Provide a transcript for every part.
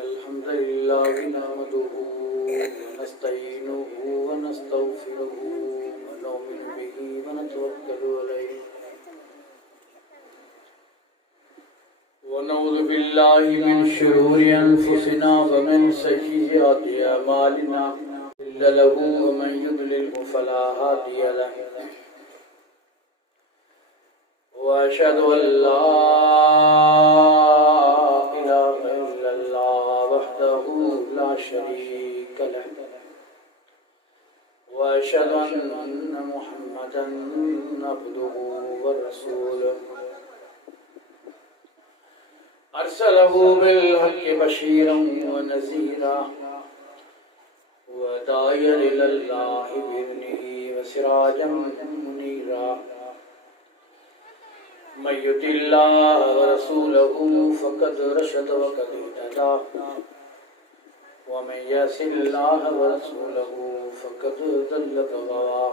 अल्हम्दुलिल्लाह नहमदुहु व नस्तईनुहु व नस्तगफिरुहु व नु'मिनु बिही व नतवक्कलु अलैहि व नऊज़ु बिल्लाहि मिन शुरूरि अनफुसिना व मिन सय्यिआति अमालिना लहु व मन युद्लिलहु फला हादिय लहु व अशहदु अल्ला इलाहा इल्लल्लाह वहदहु ला शरीक लहु व अशहदु अन्ना मुहम्मदन अब्दुहु व रसूलुहु अरसलहु बिल हक़्क़ि बशीरन व नज़ीरा व दाइयन इलल्लाहि बिइज़्निही व सिराजन मुनीरा मन युतिल्लाह व रसूलहु फ़क़द रशद व क़द इहतदा व मन यअसिल्लाह व रसूलहु फ़क़द ज़ल्ल व गवा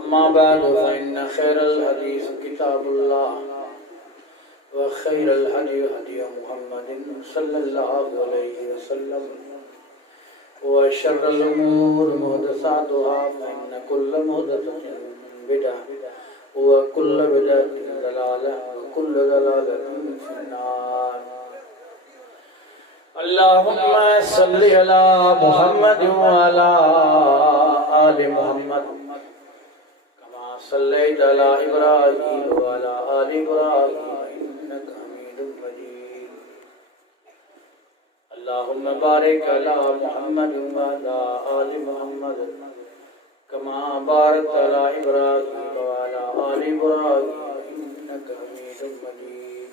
अम्मा बअद फ़इन्न खैरल हदीस किताबुल्लाह व खैरल हदी हदी मुहम्मदिन सल्लल्लाहु अलैहि वसल्लम व शर्रल उमूर मुहदसातुहा फ़इन्न कुल्ल मुहदसतिन बिदअह व कुल्ल बिदअतिन दलालह व कुल्ल दलालतिन फिन्नार अल्लाहुम्मा सल्लि अला मुहम्मद व अला आलि मुहम्मद कमा सल्लैता अला इब्राहीम व अला आलि इब्राहीम इन्नका हमीदुम मजीद अल्लाहुम्मा बारिक अला मुहम्मद व अला आलि मुहम्मद कमा बारकता अला इब्राहीम व अला आलि इब्राहीम इन्नका हमीदुम मजीद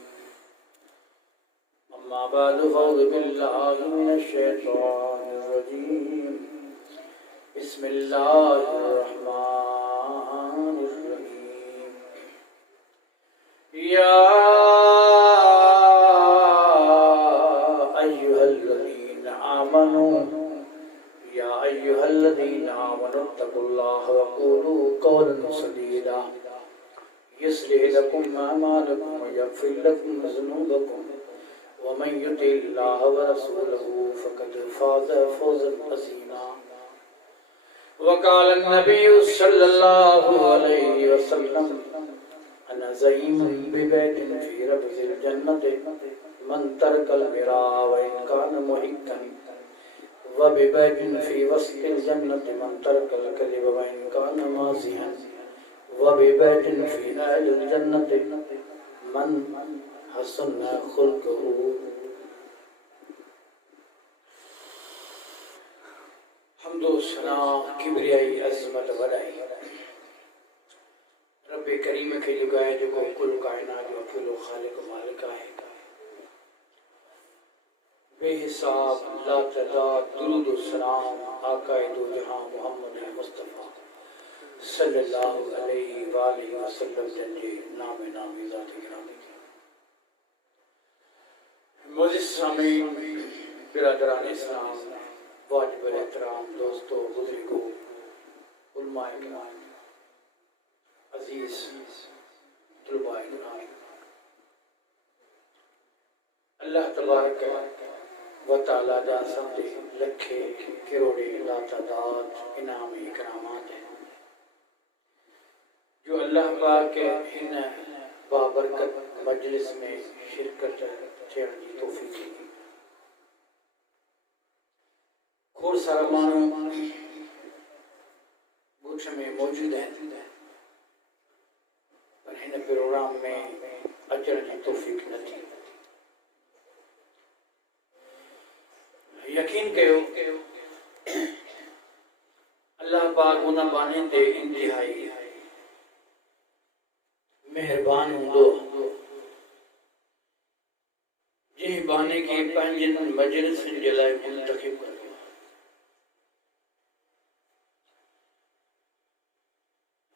अम्मा बअद फ़अऊज़ु बिल्लाहि मिनश शैतानिर रजीम बिस्मिल्लाहिर रहमानिर रहीम या अय्युहल्लज़ीना आमनू या अय्युहल्लज़ीना आमनू तक़ुल्लाह व क़ूलू क़ौलन सदीदा युस्लिह लकुम अमालकुम व यग़फ़िर लकुम ज़ुनूबकुम व मन युतिल्लाह व रसूलहु फ़क़द फ़ाज़ फ़ौज़न अज़ीमा व क़ाल अन्नबिय्यु सल्लल्लाहु अलैहि वसल्लम अना ज़ईमुन बिबैतिन फ़ी रब्ज़िल जन्नति मन तरकल मिरा व इन कान मुहिक्कन व बिबैतिन फ़ी वस्तिल जन्नति मन तरकल कज़िब व इन कान माज़िहन व बिबैतिन फ़ी अहलिल जन्नति मन हसना खुल्क़ुहु हम्दो सना किब्रियाई अज़मत वॾाई रब्बे करीम खे लुगाए जेको कुल काइनात जो अकेलो ख़ालिक मालिक आहे बेहिसाब लातदाद दुरूद व सलाम आकाए दो जहां मोहम्मद मुस्तफ़ा सल्लल्लाहु अलैहि व आलिहि वसल्लम जंहिंजे नामे नामी ज़ात गिरामी मोअज़्ज़िज़ सामीन बिरादरान इस्लाम वाजिब एहतराम दोस्तों बुजुर्गों उलमाए किराम अजीज तलबाए किराम अल्लाह तबारक व तआला दा सबदे लखे करोड़े लातादाद इनाम इकरामात हैं जो अल्लाह पाक हिन बाबरकत मजलिस में शिरकत थियण जी तौफ़ीक़ ॾिनी खोड़ सारा माण्हू ॻोठ में मौजूद आहिनि पर हिन प्रोग्राम में अचण जी तौफ़ीक़ न थी यकीन कयो अल्लाह पाक उन बाने ते इंतिहाई मेहरबान हूंदो जंहिं बाने खे पंहिंजनि मजलिसनि जे लाइ मुंतखिब कंदो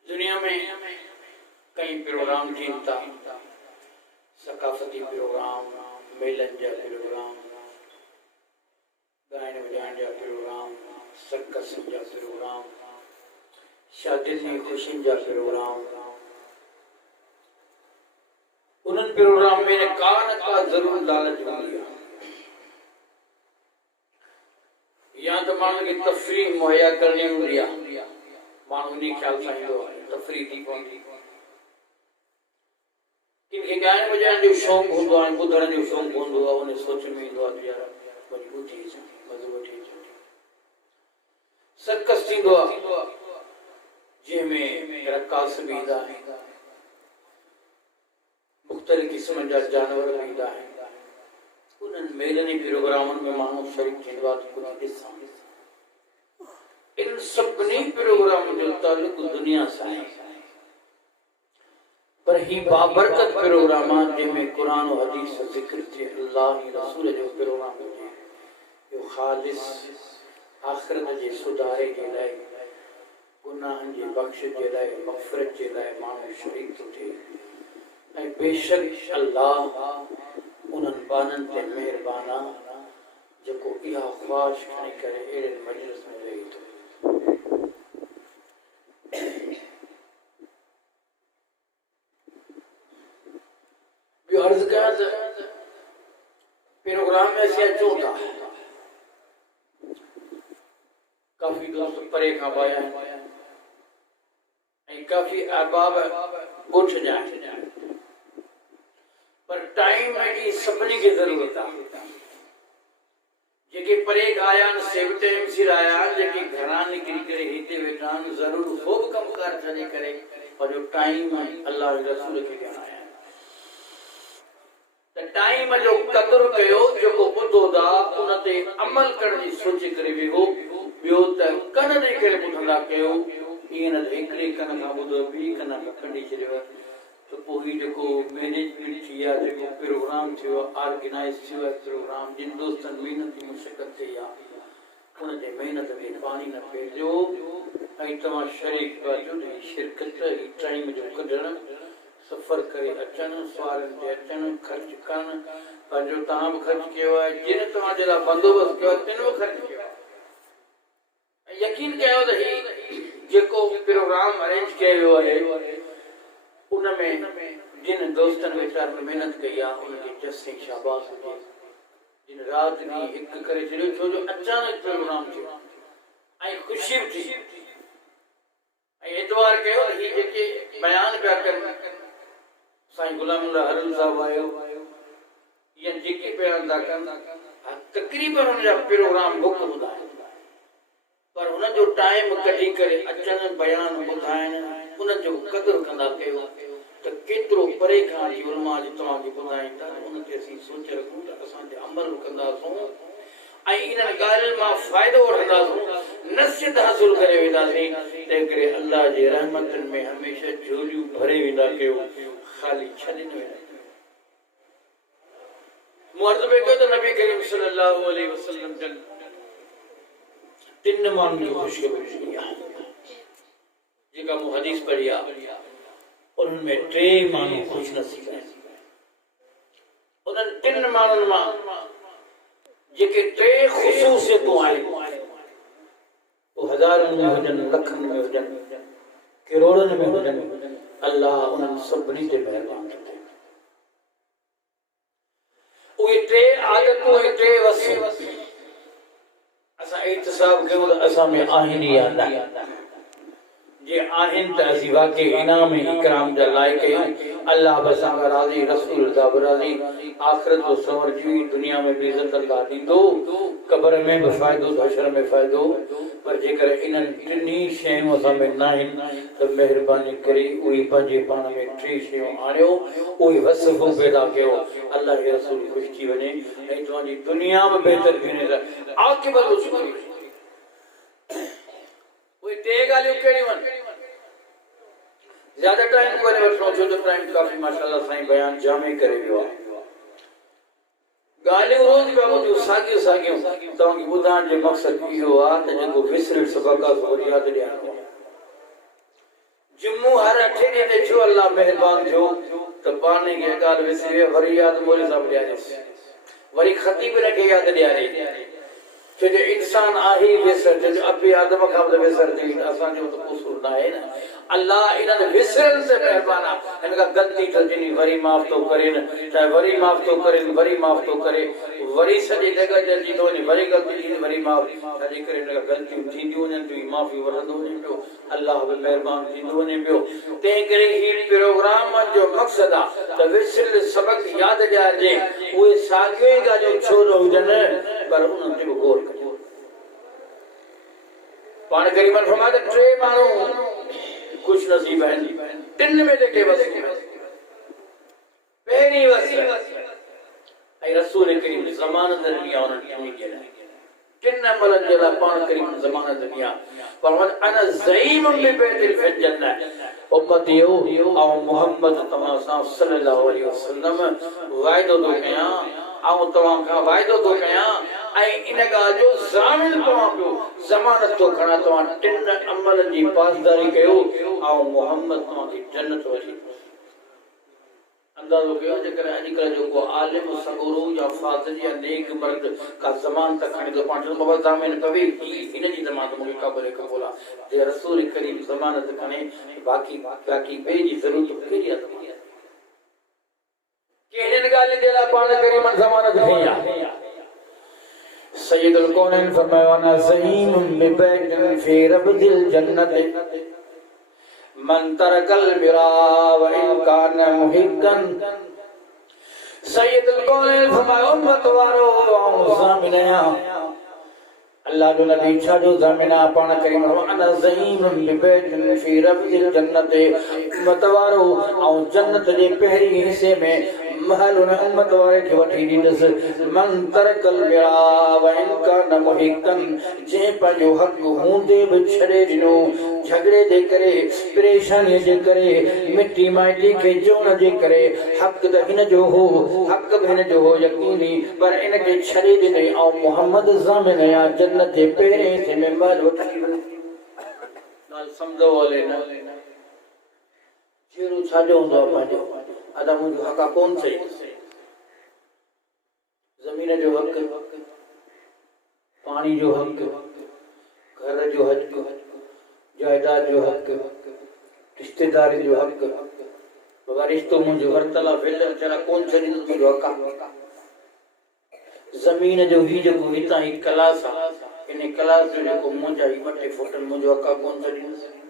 दुनिया में कई प्रोग्राम थियनि था सकाफ़ती प्रोग्राम मेलनि जा प्रोग्राम ॻाइण वॼाइण जा प्रोग्राम सर्कसनि जा प्रोग्राम शादियुनि जी ख़ुशियुनि जा प्रोग्राम उन्हनि प्रोग्राम में का न का जरूर लालच हूंदी आहे। या तो माण्हू खे तफ़रीह मुहैया करणी हूंदी आहे, माण्हू इन ख़्याल सां ईंदो आहे तफ़रीह थी पवंदी। किनखे ॻाइण वॼाइण जो शौक़ु हूंदो आहे, ॿुधण जो शौक़ु हूंदो आहे, उन सोच में ईंदो आहे यार वरी ॿुधी अचां, मज़ो वठी अचां। सर्कस थींदो आहे जंहिंमें रक़ास बि ईंदा आहिनि, मुख़्तलिफ़ क़िस्मनि जा जानवर बि ईंदा आहिनि। उन्हनि मेलनि प्रोग्रामनि में माण्हू शरीक थींदो आहे त कुझु ॾिसां। इन सभिनी प्रोग्राम जो तालुक दुनिया सां आहे, पर ही बाबरकत प्रोग्राम आहे जंहिंमें क़ुर ऐं हदीस ज़िक्र थिए, अल्लाह ऐं रसूल जो प्रोग्राम हुजे, इहो ख़ालिस आख़िरत जे सुधारे जे लाइ, गुनाहनि जे बख़्श जे लाइ, मग़फ़िरत जे लाइ माण्हू शरीक थो थिए। ऐं बेशक अल्लाह उन्हनि बाननि ते महिरबान आहे जेको इहा ख़्वाहिश खणी करे अहिड़े मजलिस में वेही थो। ॿियो अर्ज़ु कयां त प्रोग्राम में असीं अचूं था, काफ़ी दोस्त परे खां आया आहिनि ऐं काफ़ी अहबाब ॻोठ जा आहिनि, पर टाइम जी सभिनी खे ज़रूरत आहे। जेके परे आया आहिनि से बि टाइम सिर आया आहिनि, जेके घरां निकिरी करे हिते वेठा आहिनि ज़रूरु उहो बि कमुकार छॾे करे पंहिंजो टाइम अल्लाह जे रसूल खे ॾियणु आया आहिनि। त टाइम जो क़दुरु कयो, जेको ॿुधो था उन ते अमल करण जी सोचे करे वेहो। ॿियो त कन ॾेई करे ॿुधंदा कयो, ईअं न त हिकिड़े कन खां ॿुधो ॿी कन खां कढी छॾियो त पोइ ही जेको मैनेजमेंट थी आहे, जेको प्रोग्राम थियो आहे, ऑर्गेनाइज़ थियो आहे प्रोग्राम, जिन दोस्तनि महिनत जी मुशक़त कई आहे उनजे महिनत में पाणी न फेरिजो ऐं तव्हां शरीक कजो। शिरकत ही टाइम जो कढणु, सफ़र करे अचणु, सुवारनि ते अचणु, ख़र्च करणु, पंहिंजो तव्हां बि ख़र्च कयो आहे, जिन तव्हांजे लाइ बंदोबस्तु कयो आहे तिन बि ख़र्च कयो आहे। यकीन कयो त ही जेको प्रोग्राम अरेंज कयो वियो आहे उनमें जिन दोस्तनि वीचारनि महिनत कई आहे उनखे जस ऐं शाबाश हुजे। जिन राति ॾींहुं हिकु करे छॾियो, छो जो अचानक प्रोग्राम थियो ऐं ख़ुशी बि थी ऐं एतवार कयो ही जेके बयान पिया कनि साईं गुलाम अल्लाह हरल साहब आयो या जेके बयान था कनि तक़रीबन हुनजा प्रोग्राम बुक हूंदा आहिनि, पर हुनजो टाइम कढी करे अचनि बयान ॿुधाइण उनजो क़दुरु कंदा कयो त केतिरो परे खां अची उलमा जी तव्हांखे ॿुधाइनि था। उनते असीं सोच रखूं त असांजे अमल कंदासूं ऐं इन्हनि ॻाल्हियुनि मां फ़ाइदो वठंदासूं, नसीहत हासिल करे वेंदासीं, तंहिं करे अल्लाह जे रहमतुनि में हमेशह झोलियूं भरे वेंदा कयो, ख़ाली छॾे न वेंदा। मूं अर्ज़ु पियो कयो त नबी करीम सल्लल्लाहु अलैहि वसल्लम जन तिन माण्हुनि खे ख़ुशख़बरी ॾिनी आहे, जेका मूं हदीस पढ़ी आहे उन्हनि में टे माण्हू ख़ुशि नसीब आहिनि। उन्हनि टिन माण्हुनि मां जेके टे ख़ुशूसियतूं आहिनि, उहे हज़ारनि में हुजनि, लखनि में हुजनि, करोड़नि में हुजनि, अल्लाह उन्हनि सभिनी ते महिरबान थो थिए। उहे टे आदतूं ऐं टे वसूल असां एहतिसाब कयूं त असां में आहिनि या न, जे आहिनि त असीं वाकई इनाम ऐं इकराम जा लाइक़ आहियूं। अल्लाह बि असां खां राज़ी, रसूल सां बि राज़ी, आख़िरत जो संवरजी, दुनिया में बि इज़त अल्लाह ॾींदो, क़ब्र में बि फ़ाइदो, हशर में फ़ाइदो। पर जेकर इन्हनि टिनी शयूं असां में न आहिनि त महिरबानी करे उहे पंहिंजे पाण में टे शयूं आणियो, उहे वसफ़ूं पैदा कयो, अल्लाह जे रसूल ख़ुशि थी वञे ऐं तव्हांजी दुनिया में बहितर थी वञे, आक़िबत सुठी। उहे टे ॻाल्हियूं कहिड़ियूं आहिनि? ज्यादा टाइम को वठो, छो जो टाइम काफ़ी माशाअल्लाह साईं बयान जामे करे वियो आहे। ॻाल्हियूं रोज़ पिया ॿुधियूं, साॻियूं साॻियूं। तव्हांखे ॿुधाइण जो मक़सदु इहो आहे त जेको विसरियल सबक़ आहे सो यादि ॾियणो आहे। जुम्मो हर 8 ॾींहं ते छो अल्लाह महिरबान थियो त पाण खे ॻाल्हि विसरी वरी यादि मोली साहिब ॾियारेसि, वरी ख़तीब खे यादि ॾियारे, तो जो इंसान आहे विसर जो अबे आदम का मतलब विसर जी असान जो तो कसूर ना है ना अल्लाह इन्हनि विसरन से मेहरबान आहे इनका गलती तो जिनी वरी माफ तो करे न चाहे वरी माफ तो करे वरी माफ तो करे वरी सॼी जगह जल्दी तो वञे वरी गलती थी वरी माफ छाजे करे इनका गलतियूं थींदियूं वञनि थियूं माफ़ी वठंदो वञे पियो अल्लाह बि महिरबान थींदो वञे पियो तंहिं करे ही प्रोग्राम जो मक़सदु आहे त विसरियल सबक यादि ॾियारिजे उहे साॻियूं ई ॻाल्हियूं छो न हुजनि पर उन्हनि ते बि गौर कजे पाण क़रीबन फरमाया त टे माण्हू खुश नसीब आहिनि टिन में जेके वसी पहिरीं वसी ऐं रसूल करीम ज़मानत ॾिनी आहे उन्हनि खे टिन अमलनि जे लाइ पाण क़रीबन ज़मानत ॾिनी आहे पर अना ज़ईम बिबैतिल फिल जन्नत उम्मतियो ऐं मुहम्मद तव्हां सां सल्लल्लाहु अलैहि वसल्लम वाइदो थो कयां ऐं तव्हां खां वाइदो थो कयां ऐं इन ॻाल्हि जो ज़ामिन तव्हां पियो ज़मानत थो खणा तव्हां टिन अमलनि जी पासदारी कयो ऐं मुहम्मद तव्हांखे जन्नत वठी अंदाज़ो कयो जेकर अॼुकल्ह जो को आलिम सगुरु या फाज़िल या नेक मर्द का ज़मानत खणे थो पाण जो बाबा ज़ामिन पवे हिन जी ज़मानत मूंखे क़बूल क़बूल आहे जे रसूल करीम ज़मानत खणे बाक़ी ॿिए जी ज़रूरत कहिड़ी आहे कहिड़ियुनि ॻाल्हियुनि जे लाइ पाण क़रीबन ज़मानत खणी आहे सैयदुल कौनैन फरमायो अना ज़ईमुन बिबैतिन फी रब्दिल जन्नत मन तरकल बिरा व इन कान मुहिक्कन सैयदुल कौनैन फरमायो उम्मत वारो ऐं ज़ामिनया अल्लाह जो नबी छा जो ज़ामिना पाण करीम अना ज़ईमुन बिबैतिन फी रब्दिल जन्नत उम्मत वारो ऐं जन्नत जे पहिरीं हिसे में महल उन उम्मत वारे खे वठी ॾींदुसि मन तरकल बिरा व इन कान मुहिक्कन जे पंहिंजो हक़ हूंदे बि छॾे ॾिनो झगड़े जे करे परेशानीअ जे करे मिटी माइटी खे जोड़ जे करे हक़ त हिन जो हो हक़ बि हिन जो हो यकीनी पर इन खे छॾे ॾिनई ऐं मुहम्मद ज़ामिन या जन्नत जे पहिरें हिसे में महल वठी ॻाल्हि सम्झो हले न जहिड़ो छाजो हूंदो आहे पंहिंजो अदा मुझे हक़ कौन सही जमीन जो हक़ पानी जो हक़ घर जो हक़ जायदाद जो हक़ रिश्तेदारी जो हक़ बाबा रिश्तो मुझे वर्तला वेल चला कौन सही मुझे हक़ जमीन जो ही जो हितां ही क्लास आहे इन क्लास जो जेको मुंहिंजा ही 2 फुट मुझे हक़ कौन सही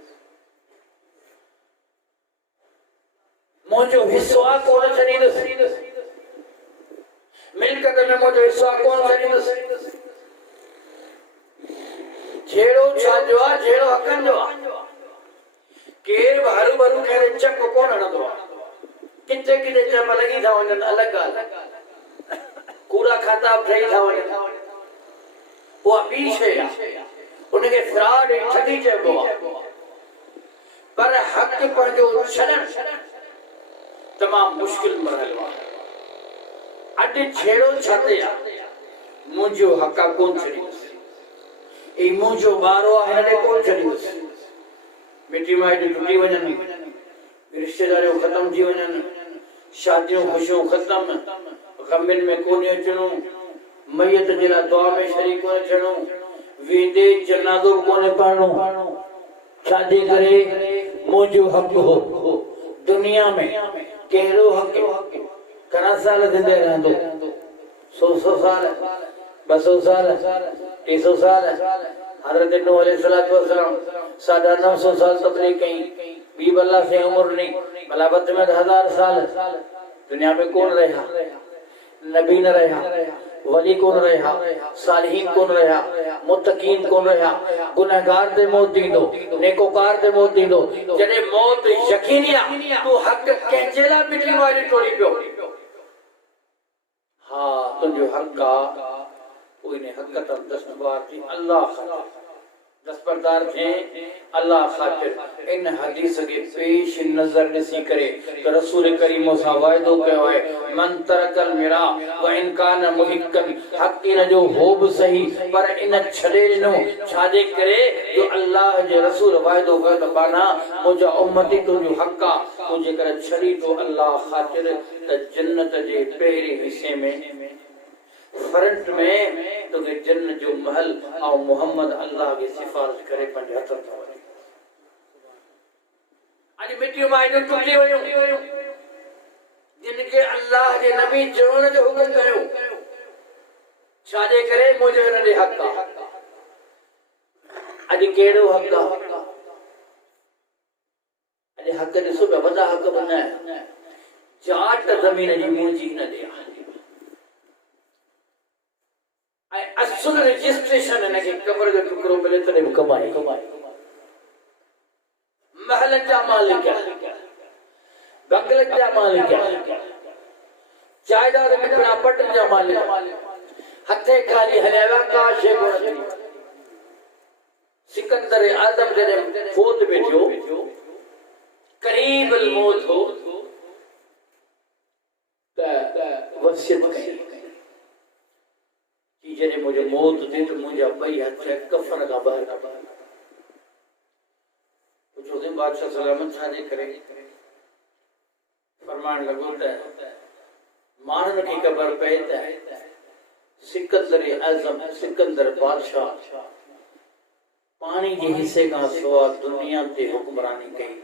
मुझो हिस्सो आ कौन छॾींदुसि मिल्कत में मुझो हिस्सो आ कौन छॾींदुसि जहिड़ो छाजो आहे जहिड़ो हक़नि जो आहे केरु हरू भरू करे चक कोन हणंदो आहे किथे किथे चप लॻी था वञनि अलॻि ॻाल्हि कूड़ा खाता ठही था वञनि उहा ॿी शइ आहे उनखे फ्रॉड ऐं ठगी चइबो आहे पर हक़ पंहिंजो छॾणु तमाम मुश्किल मरहलो आहे अॼु छेड़ो छाते आहे मुंहिंजो हक़ कोन छॾींदुसि ई मुंहिंजो ॿारो आहे हिन ॾे कोन छॾींदुसि मिटी माइटी टुटी वञनि रिश्तेदारियूं ख़तम थी वञनि शादियूं ख़ुशियूं ख़तम ग़मिन में कोन अचणो मैयत जे लाइ दुआ में शरीक कोन थियणो वेंदे जनाज़ो कोन पढ़णो छाजे करे मुंहिंजो हक़ हो दुनिया में कहिड़ो हक़ घणा साल ज़िंदह रहंदो 100 साल 200 साल 300 साल हज़रत नूह अलैहिस्सलातु वस्सलाम 950 साल तबलीग कई बी बल्ला से उम्र नहीं भला वक्त में 1000 साल दुनिया में कौन रहा नबी न रहा वली कौन रहा सालिहीन कौन रहा मुत्तकीन कौन रहा गुनहगार दे मौत दींदो नेकोकार दे मौत दींदो जडे मौत यकीनी आ तू हक कंहिंजे लाइ मिटी वारी टोड़ी पियो हां तुंहिंजो हक आ उन हक त दस्तबार थी अल्लाह दस्तबरदार थे अल्लाह खातिर इन हदीस के पेश नजर ॾिसी करे तो रसूल करीम सां वाइदो कयो है मन तरकल मिरा व इन कान मुहिक्कन हक़ इन जो हो बि सही पर इन छॾे ॾिनो छाजे करे जो अल्लाह जे रसूल वाइदो कयो त बाना मुंहिंजा उम्मती तुंहिंजो हक़ आहे तूं जेकर छॾी तो अल्लाह खातिर त जन्नत जे पहिरें हिसे में फ्रंट में तो के जन्नत जो महल और मोहम्मद अल्लाह की सिफारिश करे पंहिंजे हथ था वञे अॼु मिटियूं माइटियूं टुटी वयूं जिनके अल्लाह जे नबी चवण जो हुकुम कयो छाजे करे मुंहिंजो हिन ॾे हक़ आहे अॼु कहिड़ो हक़ आहे अॼु हक़ ॾिसो पिया वॾा हक़ बि न जाट ज़मीन जी मुंहिंजी न ॾे ऐं असुल रजिस्ट्रेशन हिनखे कबर जो टुकड़ो मिले तॾहिं बि कमाए महल जा मालिक बंगले जा मालिक जायदाद में पिणा पटन जा मालिक हथे खाली हलिया का शे कोन सिकंदर आजम जॾहिं फोत वेठो करीब मौत हो वसियत कई कि जॾहिं मुझे मौत थी तो मुझे बई हथ कफन का बाहर पूछो थे बादशाह सलामत छाने करे फरमान लगो त मानन की कबर पे त सिकंदर आजम सिकंदर बादशाह पानी के हिस्से का सवा दुनिया ते हुक्मरानी कई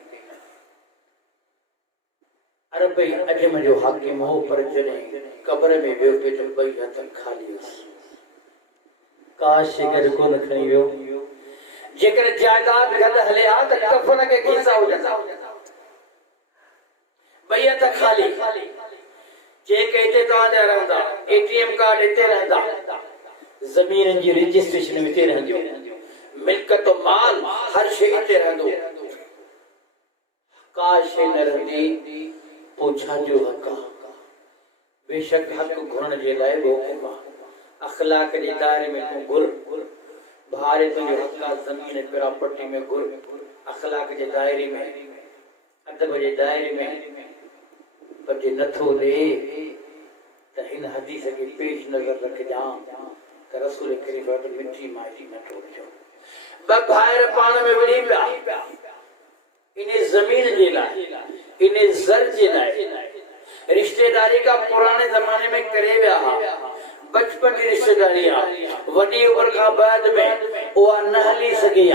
अरबई अजम जो हाकिम हो पर जॾहिं कबर में वियो पे तो बई हथ खाली काश शिकर कोन खणी वियो जेकर जायदाद गद हले आ त कफन के खीसा हो जाता बई हथ खाली चेक इते तव्हां रहंदा एटीएम कार्ड इते रहंदा जमीन जी रजिस्ट्रेशन इते रहंदी मिल्कत और माल हर शे इते रहंदो काश न रहंदी पोछा जो हक बेशक हक घुरण जे लाइ वो हुकुम अखलाक जे दायरे में तू घुर भारे तुझे हक जमीन प्रॉपर्टी में घुर अखलाक जे दायरे में अदब जे दायरे में पर जे नथो दे त हिन हदीस के पेश नजर रखजा त रसूल करीम फरमायो मिठी माइटी न टोड़जो ब भाइर पाण में विड़ी पिया इन्हें जमीन जे लाइ इन्हें जर जे लाइ रिश्तेदारी का पुराने जमाने में करे विया बचपन की रिश्तेदारी वडी उम्र का बाद में उहा न हली सघी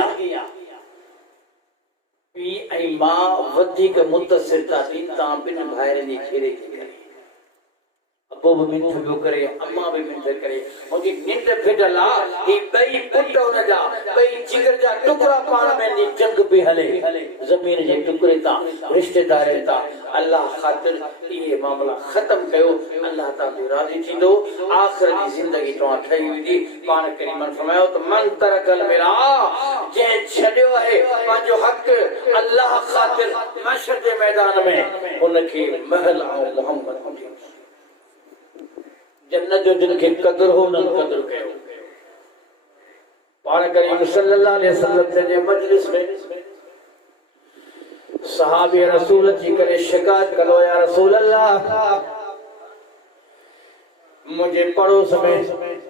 पी ऐं मां वधीक मुतसिर था थी तव्हां ॿिनि भाइरनि जी खेरे थी करे अबो बि मिंथ पियो करे अम्मा बि मिंथ करे मुंहिंजी निंड फिटल आहे ही ॿई पुट हुन जा ॿई जिगर जा टुकड़ा पाण में जंग पई हले ज़मीन जे टुकड़े तां रिश्तेदारी तां अल्लाह ख़ातिर इहे मामला ख़त्म कयो अल्लाह ताला राज़ी थींदो आख़िर जी ज़िंदगी तव्हां ठही वेंदी पाण करीमन फरमायो त मन तरकल मिला जंहिं छॾियो आहे पंहिंजो हक़ अल्लाह ख़ातिर महशर जे मैदान में उनखे महल ऐं मोहम्मद जन्नत जो जिन खे कदर हो न कदर कयो पाण करीम सल्लल्लाहु अलैहि वसल्लम जे मजलिस में सहाबी रसूल जी करे शिकायत करो या रसूल अल्लाह मुझे पड़ोस में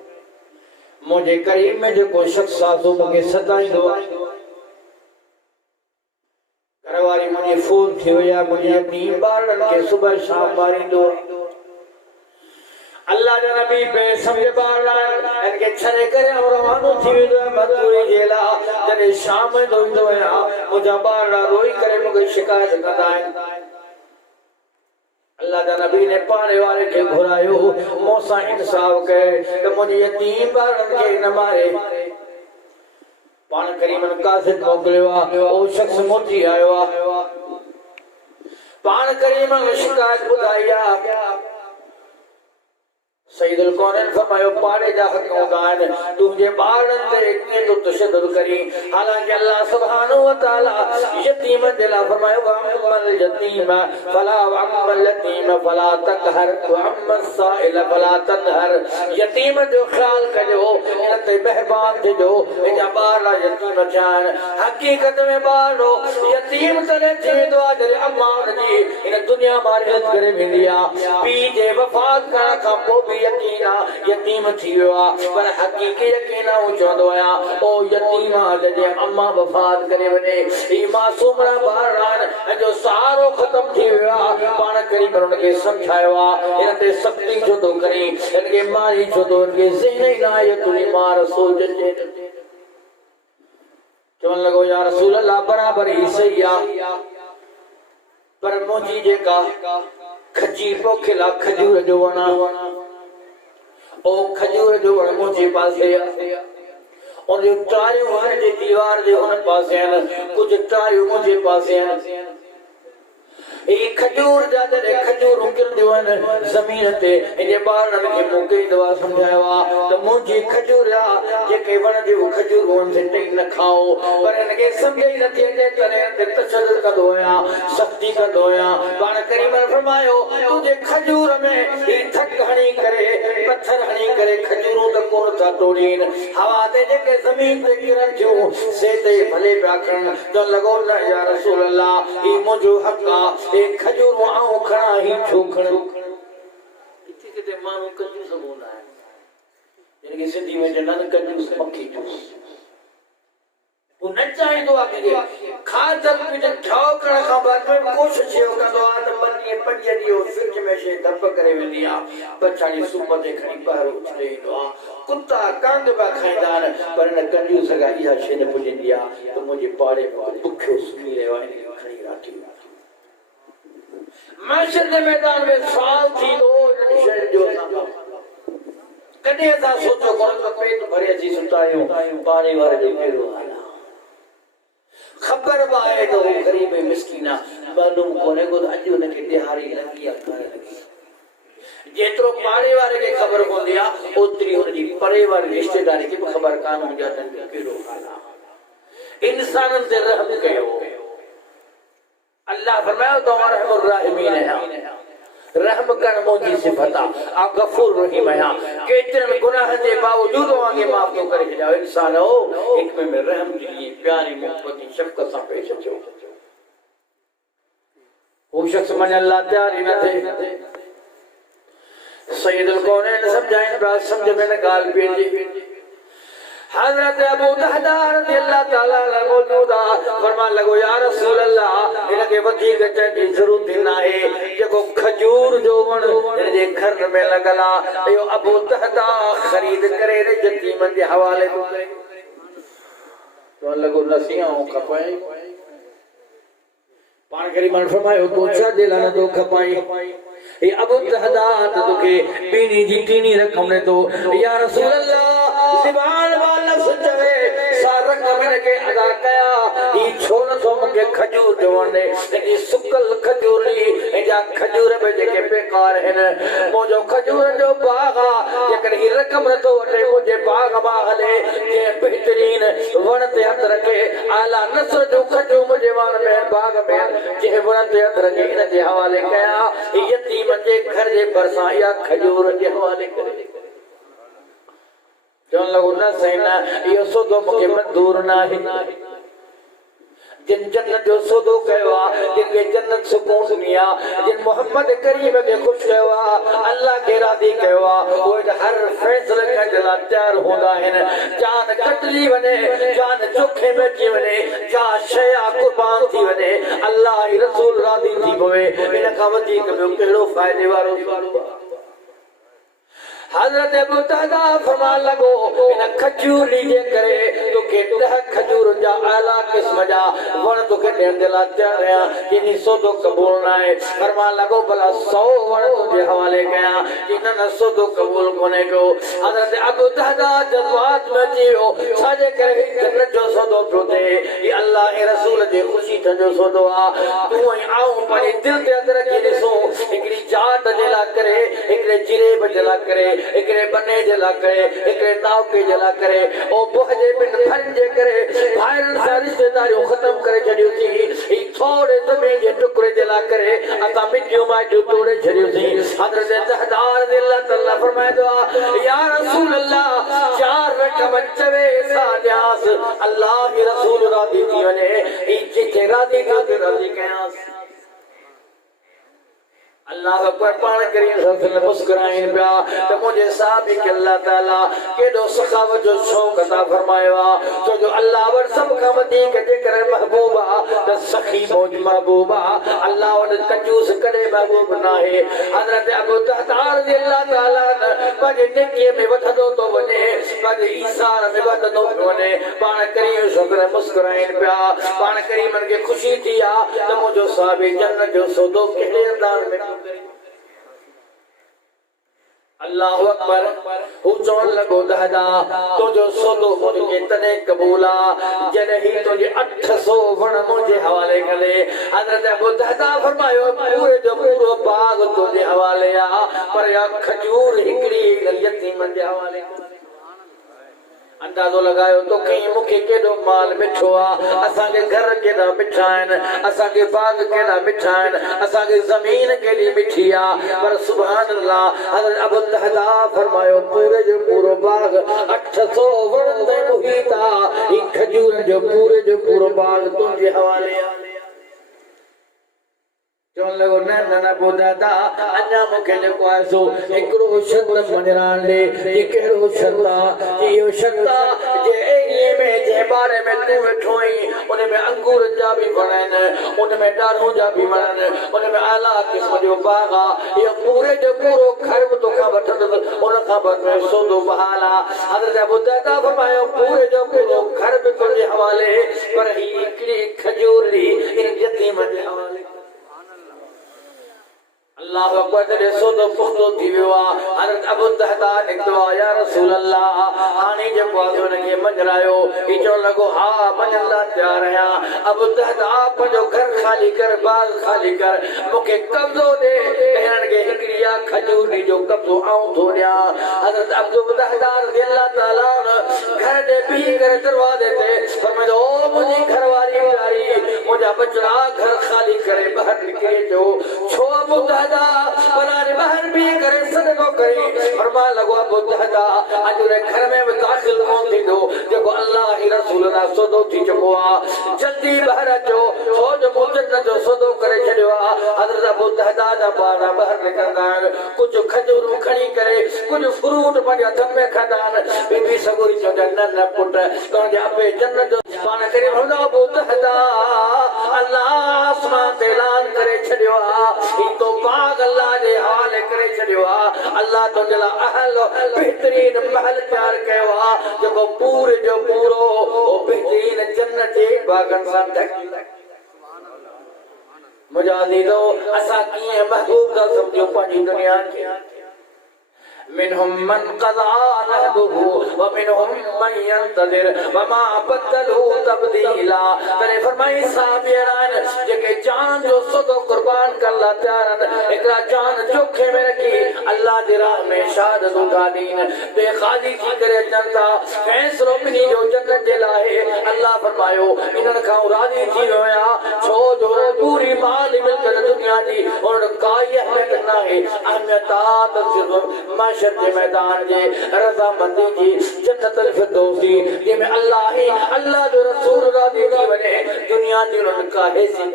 मुझे करीब में जो कोई शख्स आसो मुझे सताईंदो घरवारी मुझे फोन थी या मुझे अपनी ॿारनि के सुबह शाम मारींदो अल्लाह जा नबी बेसमझ ॿार इनके छॾे करे रवानो थी वेंदो आहे मजदूरी जे लाइ जॾहिं शाम जो ईंदो आहियां मुंहिंजा ॿार रोई करे मूंखे शिकायत कंदा आहिनि अल्लाह जा नबी ने पाड़े वारे खे घुरायो मूंसां इंसाफ़ कयो त मुंहिंजे यतीम ॿारनि खे न मारे पाण करीमन कासिद मोकिलियो आहे उहो शख़्स मोटी आयो आहे पाण करीमन शिकायत ॿुधाई आहे सईदुल कौनैन फरमायो पाड़े जा हक हूंदा आहिनि तुंहिंजे ॿारनि ते इतने तो तशद्दुद करी हालांकि अल्लाह सुब्हानहु व तआला यतीम जे लाइ फरमायो वअम्मल यतीम फला वअम्मल यतीम फला तकहर वअम्मल साइल फला तनहर यतीम जो ख्याल कजो इन ते मेहरबान थिजो मुंहिंजा ॿार यतीम थिया आहिनि हक़ीक़त में ॿार यतीम तॾहिं थी वेंदो आहे जॾहिं अम्मा हुनजी इन दुनिया मां रिहत करे वेंदी आहे पीउ जे वफ़ात करण खां पोइ बि यकीन यतीम थी वियो आहे पर हक़ीक़ी यकीन हू चवंदो आहियां ओ यतीम जॾहिं अम्मा वफ़ात करे वञे ही मासूम ॿार आहिनि जो सहारो ख़तम थी वियो आहे पाण क़रीब हुनखे सम्झायो आहे हिन ते सख़्ती छो थो करे हिनखे मारी छो थो हिनखे ज़हन ई न आहे तुंहिंजी मां रसूल जे चवण लॻो या रसूल अल्लाह बराबरि ही सही आहे पर मुंहिंजी जेका खजी पोखियल आहे खजूर जो वण ओ खजूर जो वण मुंहिंजे पासे आहे उन जूं टारियूं घर जे दीवार जे हुन पासे आहिनि कुझु टारियूं मुंहिंजे पासे आहिनि खजूर जा जॾहिं खजूरूं किरंदियूं आहिनि ज़मीन ते हिन ॿारनि खे मूं कई दफ़ा सम्झायो आहे त मुंहिंजी खजूर आहे जेके वण जूं खजूरूं टई न खाओ पर हिनखे सम्झ ई नथी अचे तॾहिं तशदुद कंदो आहियां सख़्ती कंदो आहियां पाण करीम फरमायो तुंहिंजे खजूर में ही थक हणी करे पत्थर हणी करे खजूरूं त कोन था तोड़ीनि हवा ते जेके ज़मीन ते किरनि थियूं से ते भले पिया खणनि त लॻो न या रसूल अल्लाह ही मुंहिंजो हक़ आहे खजूर आऊं खणा ही छो खणो किथे किथे माण्हू कंजूस हूंदा आहिनि जिनखे सिंधी में चवंदा आहिनि कंजूस मक्खी जूस वो न चाहींदो आहे कि खाधल पीतल ठाव करण खां बाद में कोशिशि इहो कंदो आहे त ॿ ॾींहं 5 ॾींहं फ्रिज में शइ धप करे वेंदी आहे पछाड़ी सूप ते खणी ॿाहिरि उछले ईंदो आहे कुता कांग पिया खाईंदा आहिनि पर हिन कंजूस खां इहा शइ न पुॼंदी आहे त मुंहिंजे पाड़े में बुखियो सुम्ही रहियो आहे हिनखे खणी राति माशर के मैदान में साल थी दो शहर जो था कदे ऐसा सोचो कोन तो पेट भरे अची सुतायो पानी वाले जो केड़ो हाल खबर बाए तो गरीब मिस्कीना मालूम कोने को अज उनके दिहाड़ी लगी है घर लगी जेतरो पानी वाले के खबर को दिया ओतरी उनकी परे वाली रिश्तेदारी की खबर कान हो जाता है केड़ो हाल इंसान से रहम कयो अल्लाह फरमायो तो रहमुर राहिमीन है रहम कर मुंहिंजी सिफत आ गफूर रहीम है केतिरनि गुनाहनि जे बावजूद वांगे माफ तो करे छॾिया इंसान हो एक में रहम के लिए प्यारी मोहब्बत शफकत सां पेश अचो वो शख्स मन अल्लाह तैयार ही न थे सैयदुल कौनैन समझाइन बात समझ में न गाल पेजी हजरत अबू दहदा रज़ियल्लाहु ताला अन्हु मौजूदा फरमान लगो या रसूल अल्लाह इनके वधीक चई जरूरत न आहे जेको खजूर जो वण इन जे घर में लगला यो अबू दहदा खरीद करे यतीमन जे हवाले तो करे तो लगो नसियाओं खपाई पाण करी मन फरमायो तो छा जे लाने तो खपाई ये अबू दहदा तोके पीनी जी टीनी रकम ने तो या रसूल अल्लाह ज़बान वाला सुचवे सारक मन के अदा कया ई छोन सो के खजूर जवने ई सुकल खजूरी जा खजूर में जेके बेकार हन मोजो खजूर जो बागा जेकर ही रकम न तो वटे मुझे बाग मा हले के बेहतरीन वन ते हथ रखे आला नस्ल जो खजूर मुझे वन में बाग में जे वन ते हथ रखे इन जे हवाले कया यतीम जे घर जे परसा या खजूर जे हवाले करे चवण लॻो न सही न इहो सौदो मूंखे मंज़ूर न आहे जिन जन्नत जो सौदो कयो आहे जिनखे जन्नत सुकून ॾिनी आहे जिन मोहम्मद करीम खे ख़ुशि कयो आहे अल्लाह खे राज़ी कयो आहे उहे हर फ़ैसिले करण लाइ तयारु हूंदा आहिनि जान कटिजी वञे जान चोखे में अची वञे जा शया क़ुर्बान थी वञे अल्लाह जी रसूल राज़ी थी पवे इन खां वधीक ॿियो कहिड़ो फ़ाइदे वारो आहे हजरत अबू दहदा फरमान लगो इन खजूर लीजे करे तो के 10 खजूर जा आला किस्म जा वण तो के देन दिला तैयार है इनी सौदो कबूल ना है फरमान लगो भला 100 वण तुझे हवाले कया जिन न सौदो कबूल कोने को हजरत अबू दहदा जज्बात में जियो साजे करे जन्नत जो सौदो प्रोते ये अल्लाह के रसूल जे खुशी जो सौदो आ तू आऊं पर दिल ते अंदर के दिसो एकरी जात जला करे एकरे जिरेब जला करे एकरे बने जला करे एकरे नावके जला करे ओ बोहजे बिन फरजे करे भाइरन सा रिश्तेदारियों खत्म करे छडियो थी ई थोड़े समय जे टुकड़े जला करे अता मिटियो मा जो तोड़े छडियो थी हजरत जहदार दिल्ला तल्ला फरमाए दो या रसूल अल्लाह 4 रकम चवे सादियास अल्लाह के रसूल रादी थी वने ई जे रादी का रादी कयास अल्लाह अकबर पान करीम सल्लल्लाहु मुस्कुराइन पिया त मुझे साहब के अल्लाह ताला केडो सखावत जो शौक अता फरमायो तो जो अल्लाह वर सब का वधीक जेकर महबूबा त सखी मौज महबूबा अल्लाह वर कंजूस करे महबूब ना है हजरत अबू तहता रज़ियल्लाहु ताला पज नेकी में वधदो तो वने पज ईसार में वधदो वने पान करीम शुक्र मुस्कुराइन पिया पान करीम के खुशी थी आ त मुझो साहब जन्नत जो सौदो केड़े अंदाज में अल्लाह अकबर हु चवण लगो दादा तो जो सौदो मुझे तने कबूला जने ही तुझे 800 वण मुझे हवाले करे हजरत अबू दादा फरमायो पूरे जो पूरो बाग तुझे हवाले आ पर या खजूर हिकड़ी यतीम जे हवाले अंदाजो लगायो तो कहीं मुखे केडो माल मिठो आ असा के घर केडा मिठा आइन असा के बाग केडा मिठा आइन असा के जमीन केडी मिठी आ पर सुभान अल्लाह हजरत अबू तहदा फरमायो पूरे जो पूरो बाग 800 वण दे मुहीता ई खजूर जो पूरो बाग तुझे हवाले आ चवन लगो न बुधाता अन्या मुखे जेको आहे सो हिकड़ो शब्द मञरान ले ये केड़ो शब्द आ यो शब्द जे एरिए में जे बारे में तू वेठोई उन में अंगूर जा भी वणन उन में डाढ़ू जा भी वणन उन में आला किस्म जो बाग आ ये पूरे जो पूरो खरब तो का वठन उन का बाद में सौदो बहाला हजरत अबू दादा फरमायो पूरे जो पूरो खरब तो जे हवाले पर ही हिकड़ी खजूर री इन यतीम जे हवाले अल्लाह अकबर ते सौदो पुख्तो थी वियो आ हजरत अबू तहता निकतो या रसूल अल्लाह हानी जे बाजो ने मंजरायो ई चो लगो हा मंजला तैयार है अबू तहता पंजो घर खाली कर बाग खाली कर मुके कब्जो दे कहन के हिकड़िया खजूर जो कब्जो आऊं थोड़िया हजरत अबू तहता रज़ियल्लाहु ताला घर दे भी कर दरवाजे ते फरमायो ओ मुजी घरवाली प्यारी मुजा बचड़ा घर खाली करे बाहर निकले जो छो अबू बनाने बाहर भी करे सदको करे फरमा लगो अबू तहदा अजुरे घर में दाखिल कोन थी दो देखो अल्लाह ही रसूल ना सौदो थी चुको आ जल्दी बाहर अचो हो जो मुजद्दद जो सौदो करे छडियो आ हजरत अबू तहदा जा बारा बाहर निकलदा कुछ खजूर खणी करे कुछ फ्रूट पंहिंजे हथ में खदान बीबी सगोरी जो जन्नत न पुट तो जापे जन्नत पान करे भला अबू तहदा अल्लाह आसमान ते ऐलान करे छडियो आ ही तो बाग अल्लाह दे हाल करे छडियो आ अल्लाह तो जला अहल बेहतरीन महल तैयार कयो आ जो पूरे जो पूरो ओ बेहतरीन जन्नत जे बागन सां ढकियल मुजाहिदो असा किए महबूब दा समझो पानी दुनिया के मिनहुम मन क़ज़ा नहबुहु व मिनहुम मन यंतज़िर व मा बदलू तब्दीला तने फरमाई साबिरान जेके जान जो सदो कुर्बान करला तैयारन एकरा जान जोखे में रखी अल्लाह दे राह में शहादत उठादीन बेखादी की करे जनता फैसलो बिनी जो जन्नत जे लाए अल्लाह फरमायो इनन खां राजी थी होया छो जो पूरी माल मिलकर दुनिया दी और काई अहमियत ना है अहमियत सिर्फ महशर के मैदान जे रजा मंदी जी जन्नतुल फिरदौसी जे में अल्लाह ही अल्लाह जो रसूल राजी थी वने दुनिया दी उनका हैसी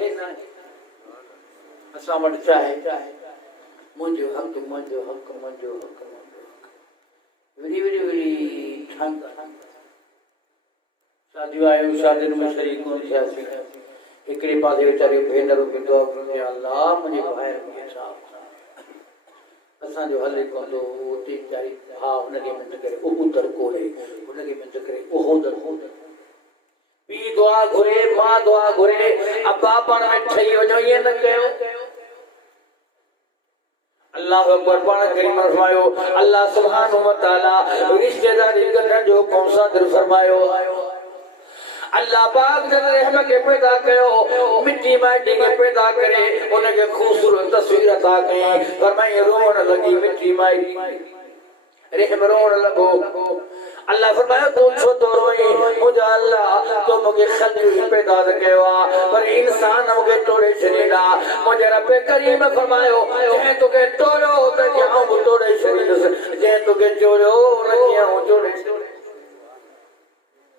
असा वट चाहे मुझे हक वेरी वेरी वेरी ठंड शादी आयो शादी में शरीक कोन थियासी एकड़े पासे बेचारी भेनरू के दुआ करे अल्लाह मुझे बाहर में साहब असा जो हले कोंदो ओते चारी हा उनके मन करे उतर कोले उनके मन करे ओहोदर पी दुआ घुरे मां दुआ घुरे अब्बा पण में ठई वजो ये न कयो अल्लाह अकबर पान करीम फरमायो अल्लाह सुब्हानहु व तआला रिश्तेदारी करने जो कौन सा दिल फरमायो अल्लाह पाक जब रहम के पैदा कयो मिट्टी माटी के पैदा करे उनके खूबसूरत तस्वीर अता कई फरमाई रोन लगी मिट्टी माटी रहम रोन लगो अल्लाह फरमाया तू छो तो रोई मुझे अल्लाह तो मुझे खलील पैदा कयो पर इंसान मुझे तोड़े छड़ीदा मुझे रब करीम फरमायो जे तोके तोड़ो त जाऊं तोड़े छड़ीदस जे तोके जोड़ो न किया जोड़े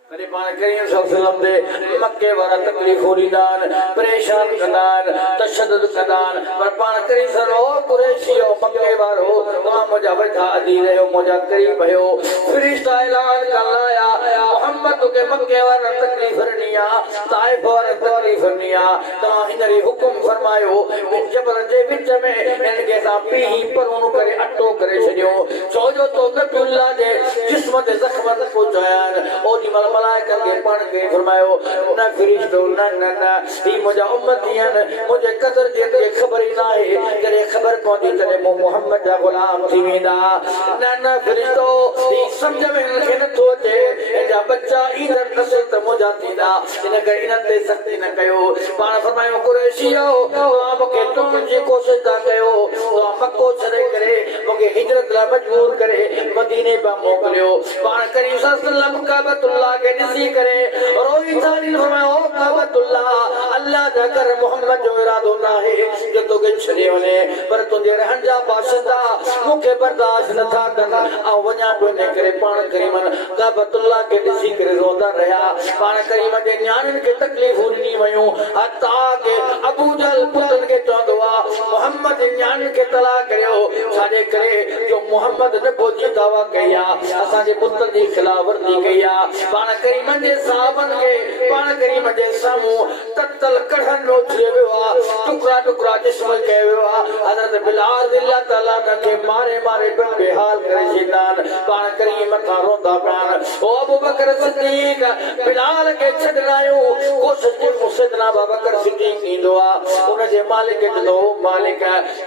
अरे पान करीम सल्लल्लाहु अलैहि वसल्लम दे मक्के वाला तकलीफ हो रीदान परेशान कंदान तशद्दुद कंदान पर पान करीम सल्लल्लाहु कुरैशियो मक्के वारो तमाम मुजा बैठा अदी रहो मुजा करीब भयो फरिश्ता ऐलान कर लाया मोहम्मद के मक्के वाला तकलीफ रनिया ताइफ वाला तकलीफ रनिया ता हिनरी हुक्म फरमायो जबल जे विच में इनके सा पी पर उन करे अटो करे छडियो छोजो तो नबीउल्लाह जे जिस्म ते जख्म पहुंचायान ओ दी मलाइका के पान के फरमायो न फरिश्तो न ई मुजा उम्मतियन मुझे कदर जे खबर ही ना है करे खबर पहुंची तने मोहम्मद दा गुलाम थी वेंदा न फरिश्तो ई समझ में इनके न तो जे जा बच्चा इधर नस्ल त मुजा थीदा इन के इन ते सख्ती न कयो पान फरमायो कुरैशियो मूंखे तुम जी कोशिश था कयो तो मक्को छड़े करे मूंखे हिजरत ला मजबूर करे मदीने बा मोकलियो पान करीम सल्लल्लाहु अलैहि काबतुल्लाह के ॾिसी करे रोई थानी फरमायो काबतुल्लाह अल्लाह जा कर मोहम्मद जो इरादो ना है जो तो के छड़े वने पर तुंहिंजे रहण जा बाशिंदा मूंखे बर्दाश्त न था कन आ वञा तो ने करे पान करीम काबतुल्लाह के ॾिसी करे रोंदा रहा पान करीम जे न्याणियुनि के तकलीफ ॾिनी वयूं हता के अबू जहल पुतन के चौंदवा मोहम्मद न्याणियुनि के तलाक करियो छाजे करे जो मोहम्मद ने बोजी दावा कया असा जे पुत्र दी खिलाफ वर्जी कया पान करीम जे साहबन के पान करीम जे सामू तत्तल कढ़न नोचरे विवा टुकड़ा टुकड़ा जिस्म के विवा हजरत बिलाल अल्लाह ताला के मारे मारे बेहाल करे शैतान पान करीम था रोंदा पान ओ अबू बकर सिद्दीक बिलाल के छडनायो कोशिश जे मुसदना अबू बकर सिद्दीक नींदवा उन जे मालिक जो मालिक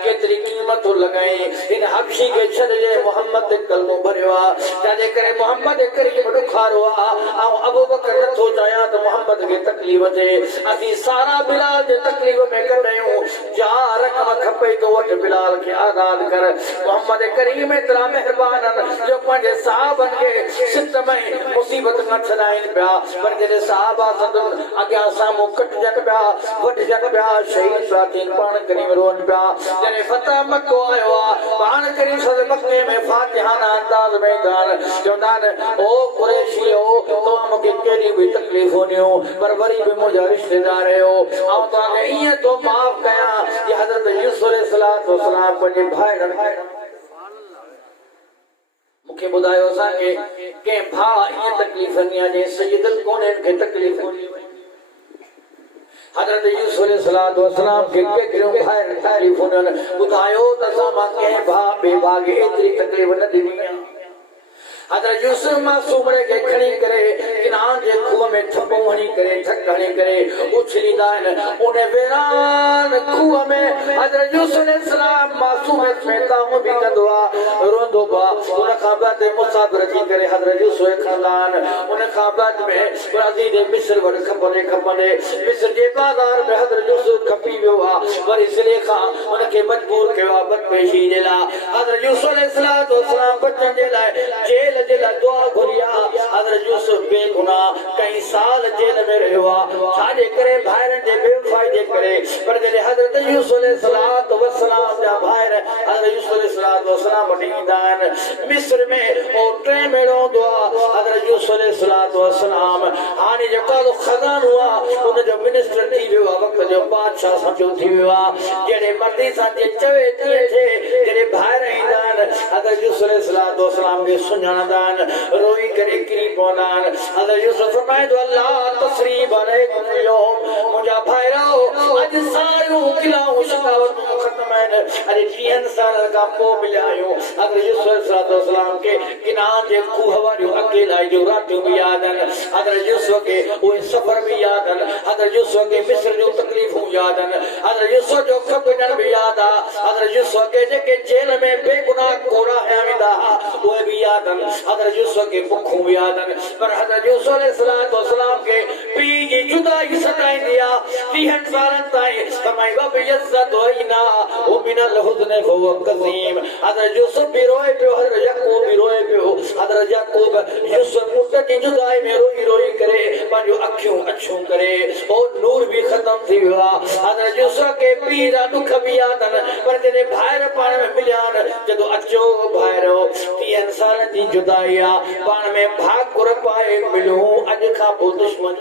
केतरी कीमत लगाई इन हबशी के छडे मोहम्मद कलमो भरवा ताजे करे मोहम्मद करीम दुखारवा आ अबू बकर न तो चाया तो मोहम्मद के तकलीफ जे असी सारा बिलाल जे तकलीफ में कढयो जा रकम खपे तो वट बिलाल के आजाद कर मोहम्मद करीम इतना मेहरबान जो पंजे साहबन के सित में मुसीबत न छडाइन पिया पर जे साहबा सदन अग्या सामू कट जट पिया वट जट पिया शहीद प्राचीन पान करीम रोन पिया जने फतह मक्को आयो पान करीम सद मक्के में फातिहाना अंदाज में गान जोदान ओ कुरैशियो तो हमके केड़ी भी तकलीफ होनियो पर वरी भी मुझे रिश्तेदार है ओ आउ ता ने ये तो माफ कया ये हजरत यूसुफ अलैहि सलाम पंजे भाई मुखे बुधायो सा के भा ये तकलीफ निया जे सैयदल कोने के तकलीफ होनी हजरत यूसुफ अलैहि सलाम के केतिरो भाई तकलीफ होन बुधायो त सामा के भा बेभागे एतरी तकलीफ न दिनी हजरत यूसुफ मासूम के खणी करे किनान जे खूह में थपो हणी करे थक हणी करे उछली दान उन्हें वेरान खूह में हजरत यूसुफ अलैहि सलाम मासूम में ताम भी कंदवा रोंदो बा उन खाबत मुसाफिर थी करे हजरत यूसुफ खानदान उन खाबत में राजी दे मिस्र वर खपने मिस्र जे बाजार में हजरत यूसुफ खपी वियो वरी सुलेखा उनके मजबूर कयो बदपेशी जे ला हजरत यूसुफ अलैहि सलाम बचन जे लाए जेल जेला दुआ घुरिया हजरत यूसुफ बेगुनाह कई साल जेल में रहवा छाजे करे भाइरन जे बेफायदे करे पर जले हजरत यूसुफ अलैहि सलाम जा भाइर हजरत यूसुफ अलैहि सलाम बदीदान मिस्र में ओ ट्रे में रोंदो हजरत यूसुफ अलैहि सलाम हाने जो कालो खजान हुआ उन जो मिनिस्टर थी वियो वक्त जो बादशाह समझो थी वियो जेड़े मर्दी सा जे चवे थे जेड़े भाइर ईंदान हजरत यूसुफ अलैहि सलाम के सुञाणदान रोई करे किरी पौनान हजरत यूसुफ फरमाए तो अल्लाह तसरीब अलैकुम यौम मुजा भाइरो आज सारो किलाओ शकावत खत्म है अरे 3 साल का पो मिलायो हजरत यूसुफ अलैहि सलाम के किनान जे खूह वारियो अकेला जो रात भी यादन हजरत यूसुफ के वो सफर भी यादन हजरत यूसुफ के मिस्र जो तकलीफों यादन हजरत यूसुफ जो खपन भी यादा हजरत यूसुफ के जेके जेल में बेगुनाह कोड़ा है विदा वो भी यादन हजरत यूसुफ के भूखों भी यादन पर हजरत यूसुफ अलैहि सलाम के पी की जुदाई सताई दिया 3 साल ताई फरमाई वब इज्जत होइना ओ मिनल हुज़्न फो कसीम हजरत यूसुफ भी रोए पियो हजरत याकूब भी रोए पियो हजरत याकूब यूसुफ मुद्दत की जुदाई में रोई रोई करे पंजो अखियों अच्छों करे और नूर भी खत्म थी विया हजरत यूसुफ के पीरा दुख भी यादन पर जने भाइर पाण में मिलियान जदो अचो भाइरो वीह साल जी जुदाई आ पाण में भाग गुर पाए मिलूं अज खां पोइ दुश्मन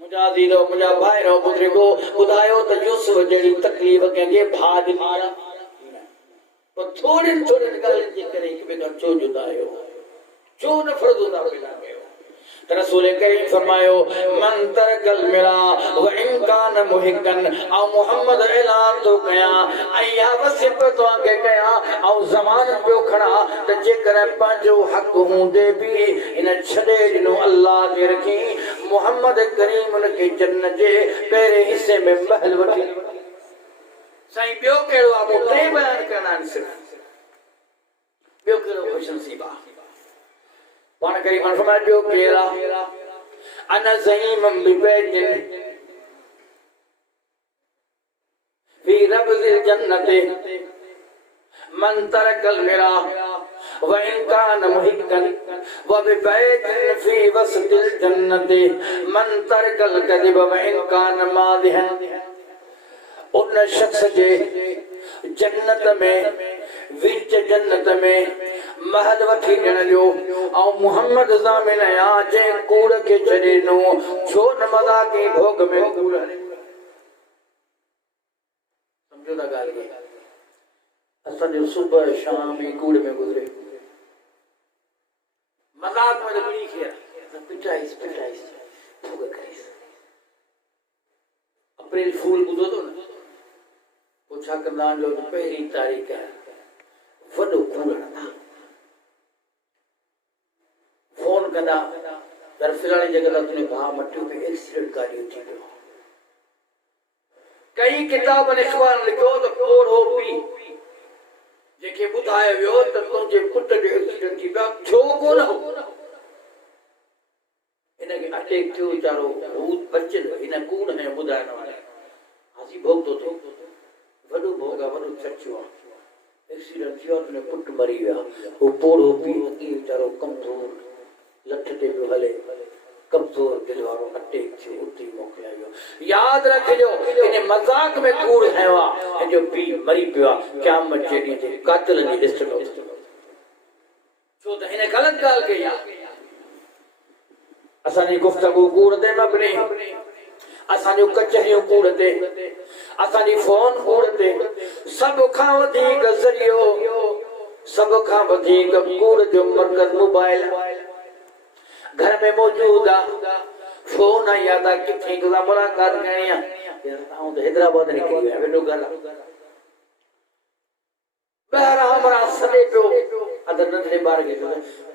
मुंहिंजा दीदो मुंहिंजा भाइरो बुजुर्गो ॿुधायो त यूसुफ जहिड़ी तकलीफ़ कंहिंखे भाग ॾिनी पर थोड़ी ॻाल्हियुनि जे करे हिक ॿिए खां छो जुदा आहियो छो नफ़रत था पैदा कयो त रसूल करीम फरमायो मन तरकल मिला व इन कान मुहिकन औ मोहम्मद ऐलान तो कया अया वसिप तो आगे कया औ ज़मान पियो खड़ा त जेकर पंहिंजो हक हूंदे बि इन छॾे ॾिनो अल्लाह ते रखी मोहम्मद करीम उनखे जन्नत जे पहिरें हिस्से में महल वठी साईं ॿियो कहिड़ो आहे मूं टे बयान करणा आहिनि सिर्फ़ ॿियो कहिड़ो ख़ुश नसीब आहे पाण करीम फरमायो ॿियो केरु आहे अना ज़हीम बिबैतिन फी रब्ज़िल जन्नत मन तरकल मिरा व इन कान मुहिक्कन व बिबैतिन फी वसतिल जन्नत मन तरकल कज़िब व इन कान मादिहन उन शख्स जे जन्नत में विच जन्नत में महल वठी ॾियण जो ऐं मोहम्मद ज़ामिन या जंहिं कूड़ खे छॾे ॾिनो छो न मज़ाक के भोग में कूड़ समझो था ॻाल्हि खे असांजो सुबुह शाम ही कूड़ में गुज़रे मज़ाक में ॿिड़ी खे पिटाइस भोग करीस अप्रैल फूल ॿुधो अथव न पोइ छा कंदा आहिनि जो पहिरीं तारीख़ वॾो कूड़ हणंदा फोन कंदा तर फिलाणी जगह ला तुने भाउ मटियो पे एक्सीडेंट गाड़ी थी वियो कई किताब ने अखबार लिखो तो कोड़ो पी जेके ॿुधायो वियो त तुंहिंजे पुट जो एक्सीडेंट थी पियो छो कोन हो इनके अटैक थियो वीचारो भूत बचियल इन कूड़ में ॿुधाइण वारे हासी भोग तो थियो वॾो भोग आहे वॾो सचो आहे एक्सीडेंट थियो तुने पुट मरी विया वो पोड़ो पी वीचारो कमज़ोर लठ ते पियो हले कमज़ोर दिल वारो अटैक थियो उते मोकिलिया वियो यादि रखिजो इन मज़ाक में कूड़ खयो आहे ऐं जो पीउ मरी पियो आहे क़यामत जे ॾींहं ते कातिलनि जी लिस्ट में छो त हिन ग़लति ॻाल्हि कई आहे असांजी गुफ़्तगू कूड़ ते मबनी असांजो कचहरियूं कूड़ ते असांजी फोन कूड़ ते सभ खां वधीक ज़रियो सभ खां वधीक कूड़ जो मरकज़ मोबाइल घर में मौजूद आहे फोन आई आहे त किथे गुज़ा मुलाक़ात करणी आहे आऊं त हैदराबाद निकिरी विया वेठो घर ॿाहिरां हमरा सॾे पियो अदर नंढड़े ॿार खे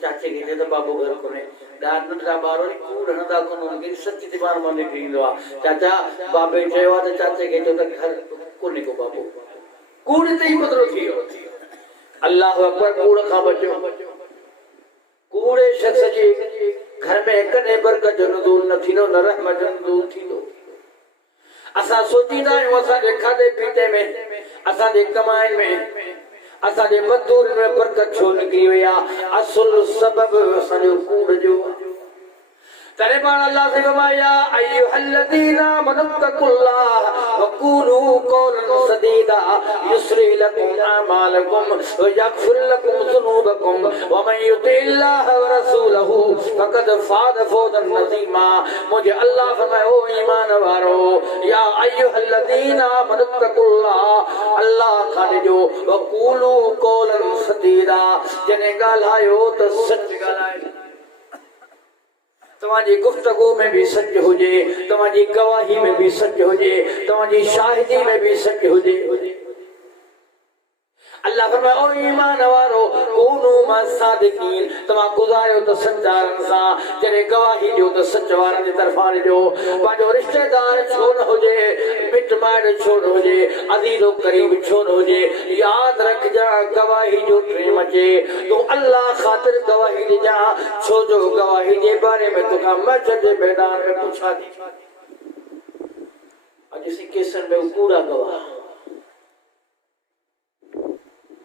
चाचे खे चए त बाबू घर कोन्हे ॾाढा नंढड़ा ॿार वरी कूड़ हणंदा कोन उनखे सची दीवार मां निकिरी ईंदो आहे चाचा बाबे चयो आहे त चाचे खे चयो त घर कोन्हे को बाबू कूड़ ते ई बदिलो थी वियो अल्लाह अकबर कूड़ खां बचो कूड़े शख्स जे घर में कॾहिं बरकत जो नुज़ूल न थींदो न रहमत जो नुज़ूल थींदो असां सोचींदा आहियूं असांजे खाधे पीते में असांजे कमाइण में असांजे मज़दूर में बरकत छो निकिरी वई आहे असुल सबब असांजो कूड़ जो तॾहिं पाण अल्लाह से फरमाया अय्युहल्लज़ीना आमनुत्तकुल्लाह वक़ूलू क़ौलन सदीदा युस्रि लकुम अमालकुम व यग़फिर लकुम ज़ुनूबकुम व मन युतिइल्लाह व रसूलहू फ़क़द फ़ाज़ फ़ौज़न अज़ीमा मुझे अल्लाह फरमाए ओ ईमान वारो या अय्युहल्लज़ीना आमनुत्तकुल्लाह अल्लाह खां ॾिजो वक़ूलू क़ौलन सदीदा जने ॻाल्हायो त सच ॻाल्हायो तव्हांजी गुफ्तगू में भी सच हुजे तव्हांजी गवाही में भी सच हुजे तव्हांजी शाहिदी में भी सच हुजे अल्लाह फरमाए ओ ईमान वारो कूनू मा सादिकीन तव्हां गुज़ारियो त सचारन सां जॾहिं गवाही ॾियो त सच वारनि जे तरफ़ां ॾियो पंहिंजो रिश्तेदार छो न हुजे मिट माइट छो न हुजे अज़ीज़ो करीब छो न हुजे यादि रखजा गवाही जो प्रेम अचे तूं अल्लाह ख़ातिर गवाही ॾिजां छो जो गवाही जे बारे में तोखां मच जे मैदान में पुछा थी अॼु सी केसनि में पूरा गवाह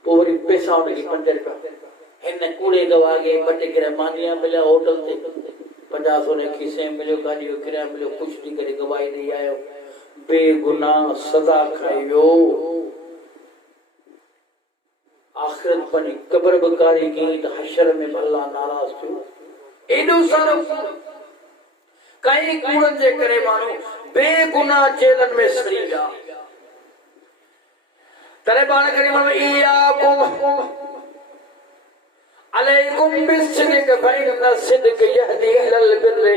पूरी पैसा उनकी 5 रुपया इन कूड़े गवाह के बटे किराया मानिया मिला होटल से 50 सोने खीसे मिलो गाड़ी को किराया मिलो कुछ नहीं करे गवाही नहीं आयो बेगुनाह सजा खाइयो आखिरत बनी कब्र बकारी की त हशर में अल्लाह नाराज थियो एडो सारो कई कूड़न जे करे मानो बेगुनाह जेलन में सड़ी गया तरे बाण करे मानो इयाकुम अलैकुम बिस्सिद्क फइन्न सिद्क यहदी इलल बिर्रि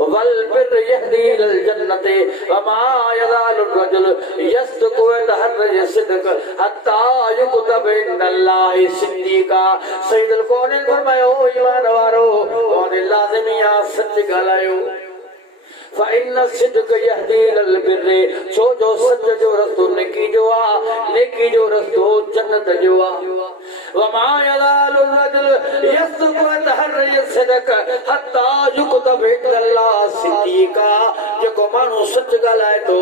वल बिर्र यहदी इलल जन्नति वमा यज़ालु रजुल यस्दुकु व यतहर्रज सिद्क हत्ता युक्तब इनल्लाहि सिद्दीका सैयदुल कौनैन फरमायो ईमान वारो कौन लाज़िमिया सच ॻाल्हायो फ़इन्न सिद्क यहदी इलल बिर्रि छो जो सच जो रस्तो नेकी जो आ नेकी जो रस्तो जन्नत जो आ वमा यज़ालु रजुल यस्दुकु व यतहर्रज सिद्क हत्ता युक्तब इनल्लाहि सिद्दीका जेको माण्हू सच ॻाल्हाए थो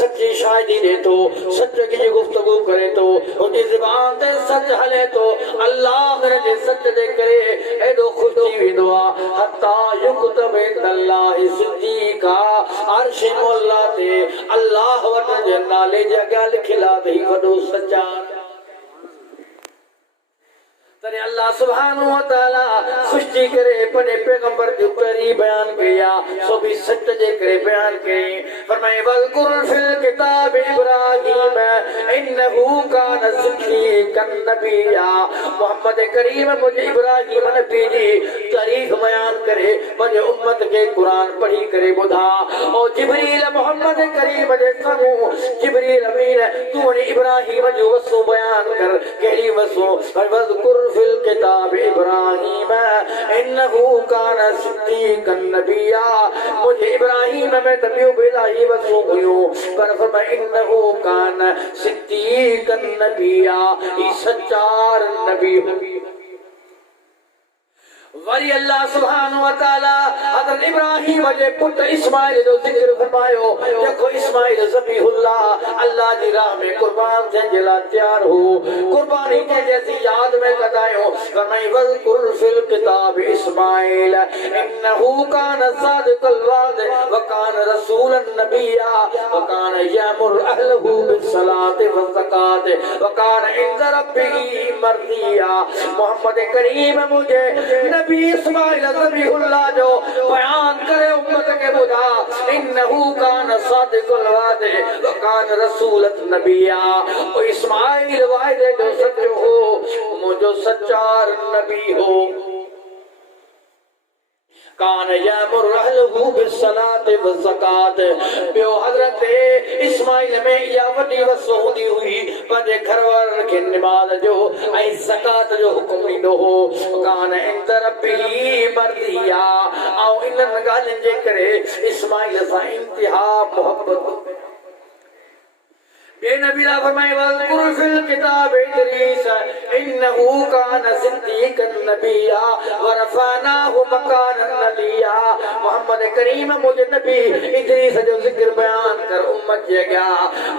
सची शायदी ॾे थो सच जी गुफ़्तगू करे थो उनजी ज़बान ते सच हले थो अल्लाह जे सच जे करे एॾो ख़ुशि थी वेंदो आहे हत्ता युक्तब इनल्लाहि सिद्दीका अर्श मौला ते अल्लाह वटि जे नाले जा ॻाल्हि लिखियल आहे त वॾो सचा तरे अल्लाह सुब्हानहु व तआला खुशी करे अपने पैगंबर जो परी बयान किया सो भी सच जे करे बयान कई फरमाए वज़कुर फिल किताब इब्राहीम इन्नहु कान सिद्दीकन नबिया मोहम्मद करीम मुझे इब्राहीम नबी जी तारीफ बयान करे मुझे उम्मत के कुरान पढ़ी करे बुधा और जिब्रील मोहम्मद करीम जे सामू जिब्रील अमीन तू इब्राहीम जो वसू बयान कर केड़ी वसू वज़कुर फिल किताब इब्राहीम इन्नहु कान सिद्दीकन नबिया मुझे इब्राहीम में तबियो बिलाही वसू हुयो पर फरमाया इन्नहु कान सिद्दीकन नबिया ई सच्चार नबी वरी अल्लाह सुब्हानहु व तआला हज़रत इब्राहीम जे पुट इस्माइल जो जिक्र फरमायो देखो इस्माइल ज़बीहुल्लाह अल्लाह जी राह में कुर्बान थियण जे लाइ तैयार हो कुर्बानी के जैसी याद में कदायो फरमाई वज़कुर फिल किताब इस्माइल इन्नहु कान सादिक़ल वाद व कान रसूलन नबिया व कान यामुर अहलहु बिस्सलाति व ज़कात व कान इंद रब्बिही मर्दिया मोहम्मद करीम मुझे नबी इस्माइल ज़बीहुल्लाह जो बयान करे उम्मत के बुधा इन्नहु कान सादिक़ुल वाद व कान रसूलन नबिया ओ इस्माइल वायदे जो सच्चो हो मुझो सच्चार नबी हो कान यामुर अहलहु बिस्सलाति व ज़कात बियो हज़रत इस्माइल में या वडी वसो हूंदी हुई पंहिंजे घर वारनि खे निमाज़ जो ऐं ज़कात जो हुकुम ॾींदो हो कान इंद रब्बिही मर्दिया ऐं इन्हनि ॻाल्हियुनि जे करे इस्माइल सां इंतिहा मोहब्बत नबी फरमाए वज़कुर फिल किताब इदरीस इन्नहु कान सिद्दीकन नबिया व रफ़अनाहु मकानन अलिया मोहम्मद करीम मुझे नबी इदरीस जो जिक्र बयान कर उम्मत जे गया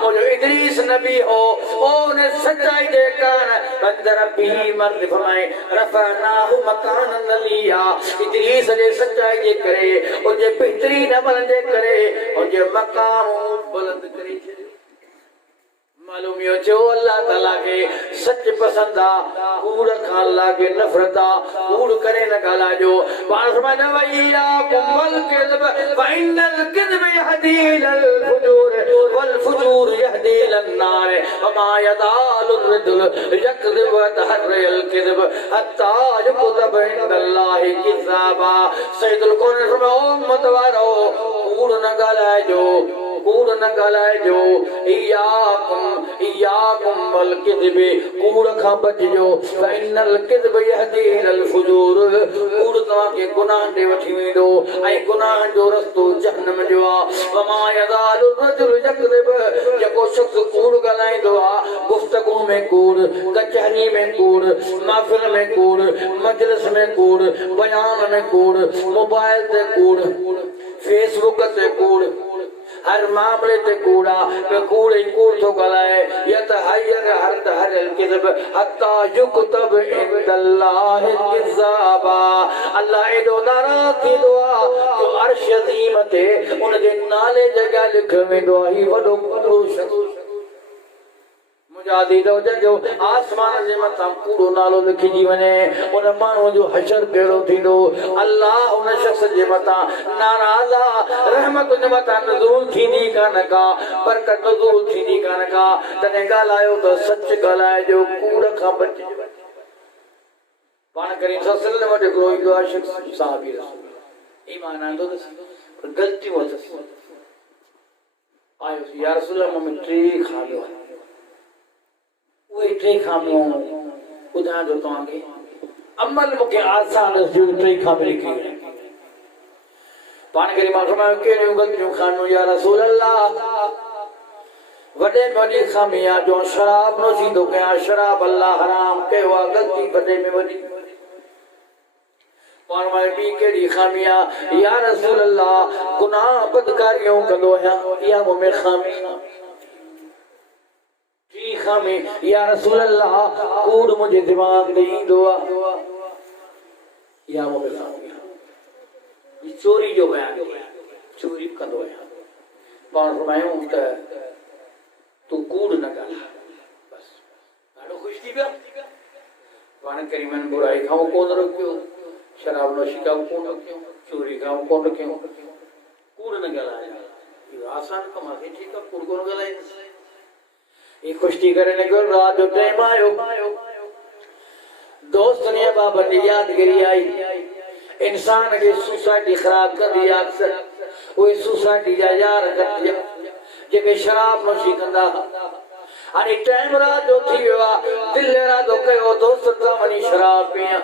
मुझे इदरीस नबी हो ओ ने सच्चाई दे कान बंदर भी मर्द फरमाए रफ़अनाहु मकानन अलिया इदरीस जे सच्चाई जे करे और जे बेहतरीन अमल जे करे और जे मकाम बुलंद करे मालूम यो जो अल्लाह ताला के सच पसंद आ कूड़ खान लागे नफरत आ कूड़ करे न गाला जो पास में नवैया कुल किज़ब व इन्नल किज़ब यहदी इलल फुजूर वल फुजूर यहदी इलन नार वमा यज़ालु रजुल यकज़िब व यतहर्रल किज़ब हत्ता युक्तब इनल्लाहि किज़ाबा सैयदुल कौनैन फरमाओ उम्मत वारो कूड़ न गाला जो कूड़ न गालाए जो इयाकुम वल किज़ब कूड़ खां बचजो फइनल किज़ब यहदी इलल फुजूर कूड़ तव्हां खे गुनाह ॾे वठी वेंदो ऐं गुनाह जो रस्तो जहन्नम जो आहे वमा यज़ालु रजुल यकज़िब जेको शख़्स कूड़ ॻाल्हाईंदो आहे गुफ़्तगू में कूड़ कचहरी में कूड़ महफ़िल में कूड़ मजलिस में कूड़ बयान में कूड़ मोबाइल ते कूड़ फेसबुक ते कूड़ हर मामले ते कूड़ा कूड़ ही कूड़ तो गलाए यतहय्यर हर किज़ब हत्ता युक्तब इनदल्लाहि किज़ाबा अल्लाह एडो नाराज़ थींदो आहे जो अर्श अज़ीम ते उन जे नाले जॻह लिख वेंदो आहे वॾो वॾो शख़्स मुजादी दो जो आसमान जे मथां कूड़ो नालो लिखिजी वञे उन माण्हू जो हशर कहिड़ो थींदो। अल्लाह उन शख्स जे मथां नाराज़ आहे, रहमत उन मथां नज़ूल थींदी कान का, बरकत नज़ूल थींदी कान का। तॾहिं ॻाल्हायो त सच ॻाल्हाइजो, कूड़ खां बचिजो। पाण करीम सल्लल्लाहु अलैहि वसल्लम वटि हिकिड़ो ईंदो आहे शख्स, सहाबी रसूल, ईमान आंदो अथसि, ग़लतियूं अथसि। आयो या रसूल अल्लाह, मूं में टे खामियूं आहिनि, उहे टे खामियूं ॿुधायां थो तव्हांखे, अमल मूंखे आसान जूं टे खामियूं लिखी। पाण करीम फरमायो कहिड़ियूं ग़लतियूं खामियूं या रसूल अल्लाह? वॾे में वॾी खामी आहे जो शराब नोशी थो कयां, शराब अल्लाह हराम कयो आहे, ग़लती वॾे में वॾी। ॿी कहिड़ी खामी आहे या रसूल अल्लाह? गुनाह बदकारियूं कंदो आहियां, इहा मूं में खामी। टी खामी या रसूल अल्लाह? कूड़ मुंहिंजे दिमाग़ में ईंदो आहे, इहा मूं में खामी। चोरी जो बयान, चोरी कंदो आहियां। पाण फरमायूं त तू कूड़ न ॻाल्हाए, बस ॾाढो ख़ुशि थी वियो। पाण करीमन बुराई खां कोन रोकियो, शराब नोशी खां कोन रोकियो, चोरी खां कोन रोकियो, कूड़ न ॻाल्हाए। इहो आसान कमु आहे, ठीकु आहे, कूड़ कोन ॻाल्हाईंदुसि। ही ख़ुशि थी करे निकिरो, राति जो टाइम आयो, दोस्त ने बाबा जी यादगिरी आई। इंसान खे सोसाइटी ख़राब कंदी आहे अक्सर, उहे सोसाइटी जा यार जेके शराब नोशी कंदा। हाणे टाइम राति जो थी वियो आहे, दिलि इरादो कयो दोस्तनि सां वञी शराब पीआं।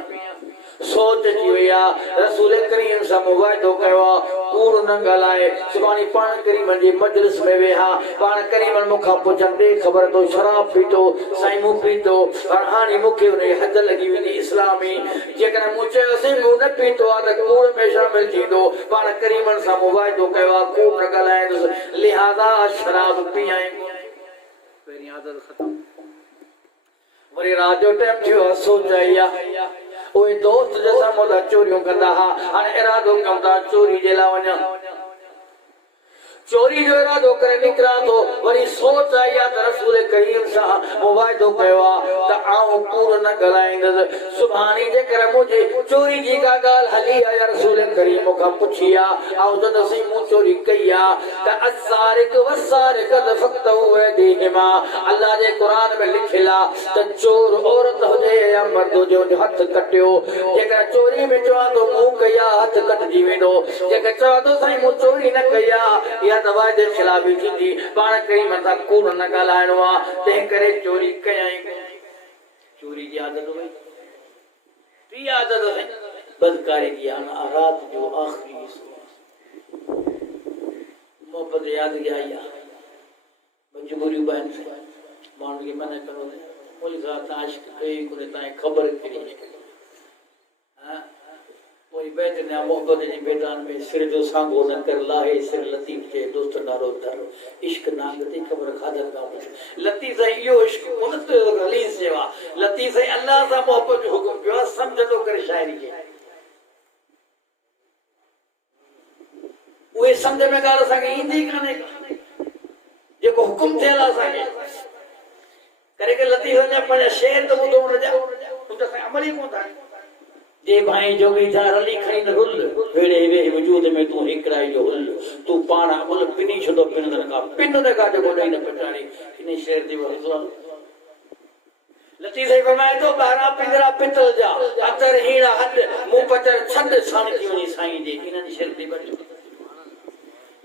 सोच अची वई आहे, रसूल करीम सां मूं वाइदो कयो आहे कूड़ न ॻाल्हाए। सुभाणे पाण करीमन जी मजलिस में वेहा, पाण करीमन मूंखां पुछनि बेख़बर तो शराब पीतो, साईं मूं पीतो, पर हाणे मूंखे हुनजी हद लॻी वेंदी इस्लामी। जेकॾहिं मूं चयोसीं मूं न पीतो आहे त कूड़ में शामिल थींदो। पाण करीमन सां मूं वाइदो कयो आहे कूड़ न ॻाल्हाईंदुसि, लिहाज़ा शराब पीआईं। पहिरीं आदत ख़तम। वरी राति जो टाइम थियो आहे, सोच आई आहे, उहे दोस्त जंहिंसां मुंहिंजा चोरियूं कंदा हुआ, हाणे इरादो कयूं था चोरी जे लाइ वञा। चोरी जो इरादो करे निकिरां थो, वरी सोच आई आहे त रसूल करीम सां मूं वाइदो कयो आहे त आउं कूड़ न ॻाल्हाईंदुसि। सुभाणे जेकर मुंहिंजी चोरी जी का ॻाल्हि हली आहे या रसूल करीम मूंखां पुछी आहे, ऐं जॾहिं मूं चोरी कई आहे त असारिक वसारिक फ़क़्तहु ऐदीहिमा, अल्लाह जे क़ुरान में लिखियलु आहे त चोर औरत हुजे या मर्द हुजे हुनजो हथ कटियो। जेकर चोरी में चवां थो मूं कई आहे, हथ कटिजी वेंदो। जेकर चवां थो साईं मूं चोरी न कई आहे, इहा दवा जे ख़िलाफ़ी थींदी। पाण करीम सां कूड़ न ॻाल्हाइणो आहे, तंहिं करे चोरी कयई। चोरी जी आदत हुई, टी आदत हुई बदकारी की। रात जो आख़िरी मोहब्बत याद आई आहे, मजबूरियूं बहन से माण्हू खे मना करो मुंहिंजे सां तव्हां इश्क कई कोन्हे, तव्हांखे ख़बर कहिड़ी वरी बैदना मोहब्बत जी मैदान में सिर जो सांगो न कर लाहे सिर लतीफ़ जे दोस्त नारो दर इश्क नांग ते ख़बर खादर का लतीफ़ साईं इहो इश्क कोन तो हलीस सेवा लतीफ़ साईं अल्लाह सां मोहब्बत जो हुकुम पियो समझंदो करे शाइरी खे उहे सम्झ में ॻाल्हि असांखे ईंदी कान्हे जेको हुकुम थियल आहे असांखे करे के लतीफ़ जा पंहिंजा शेर त ॿुधो हुनजा उन सां अमल ई कोन था जे भाई जोगी था रली खणी न रुल वेड़े वे वजूद में तू हिकराई जो हुल तू पाण अमल पिनी छदो पिन का जेको ॾेई न पटाणी इन शेर दी वज़न लतीफ़ फरमाए तो 12 पिंजरा पितल जा अतर हीड़ा हद मुंह पचर छंद साण की वनी साईं जे इन्हनि शेर दी बच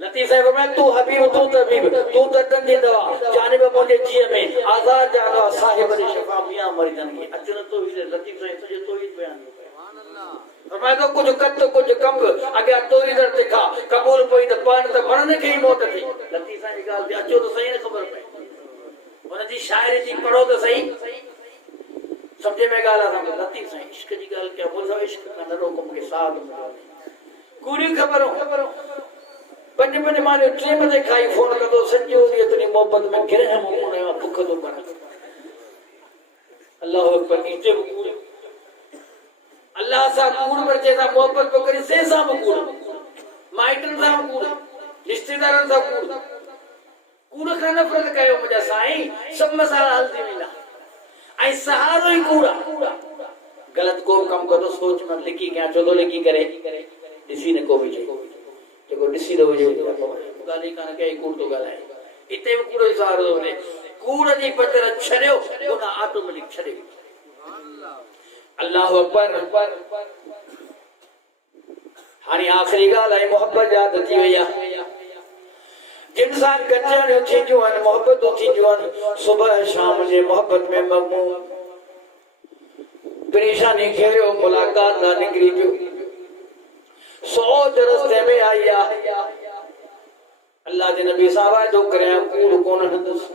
लतीफ़ फरमाए तू हबीब तू तबीब तू दर्दन जी दवा जानिब मुंहिंजे जीअ में आज़ाद जानो साहिब जी शफा मियां मरीदन खे अचन तो लतीफ़ साईं तुझे तो ही बयान फरमाए तो कुछ कत कुछ कम अगे तोरी दर ते खा कबूल पई त पान त मरने के ही मौत थी लतीफ़ साईं जी ॻाल्हि अचो तो सही न ख़बर पई उन जी शाइरी जी पढ़ो तो सही समझ में ॻाल्हि आहे लतीफ़ साईं इश्क जी ॻाल्हि क्या बोल इश्क का न रोको के साथ पूरी ख़बर पंज मारे ट्रेन ते खाई फोन कंदो सॼो ॾींहुं तुंहिंजी मोहब्बत में गिरह मुंहुं भुख थो पड़े अल्लाह अकबर इते कूड़ अल्लाह सां कूड़ बचे सां मोहब्बत को करी से सां कूड़ माइटन सां कूड़ रिश्तेदारन सां कूड़ कूड़ खां नफ़रत कयो मुंहिंजा साईं, सभु मसाला हल थी वेंदा। ऐं सहारो ई कूड़ आहे। ग़लति को बि कमु कंदो सोच में लिकी कयां छो थो लिकी करे, ॾिसी न को विझे, जेको ॾिसी थो विझे ॻाल्हि ई कान कई, कूड़ थो ॻाल्हाए। हिते बि कूड़ जो सहारो थो वञे। कूड़ जी पतर छॾियो, उन ऑटोमेटिक छॾे। अल्लाहु अकबर। हाणे आख़िरी ॻाल्हि आहे, मोहबत यादि थी वई आहे। जिन सां गॾिजणियूं थींदियूं आहिनि, मोहबतूं थींदियूं आहिनि, सुबुह शाम जे मोहबत में मग़मूम, परेशानी घेरियो, मुलाक़ात ना निकिरी जो, सोच रस्ते में आई आहे। अल्लाह जे नबी सां वाइदो करियां, कूड़ कोन हंदुसि।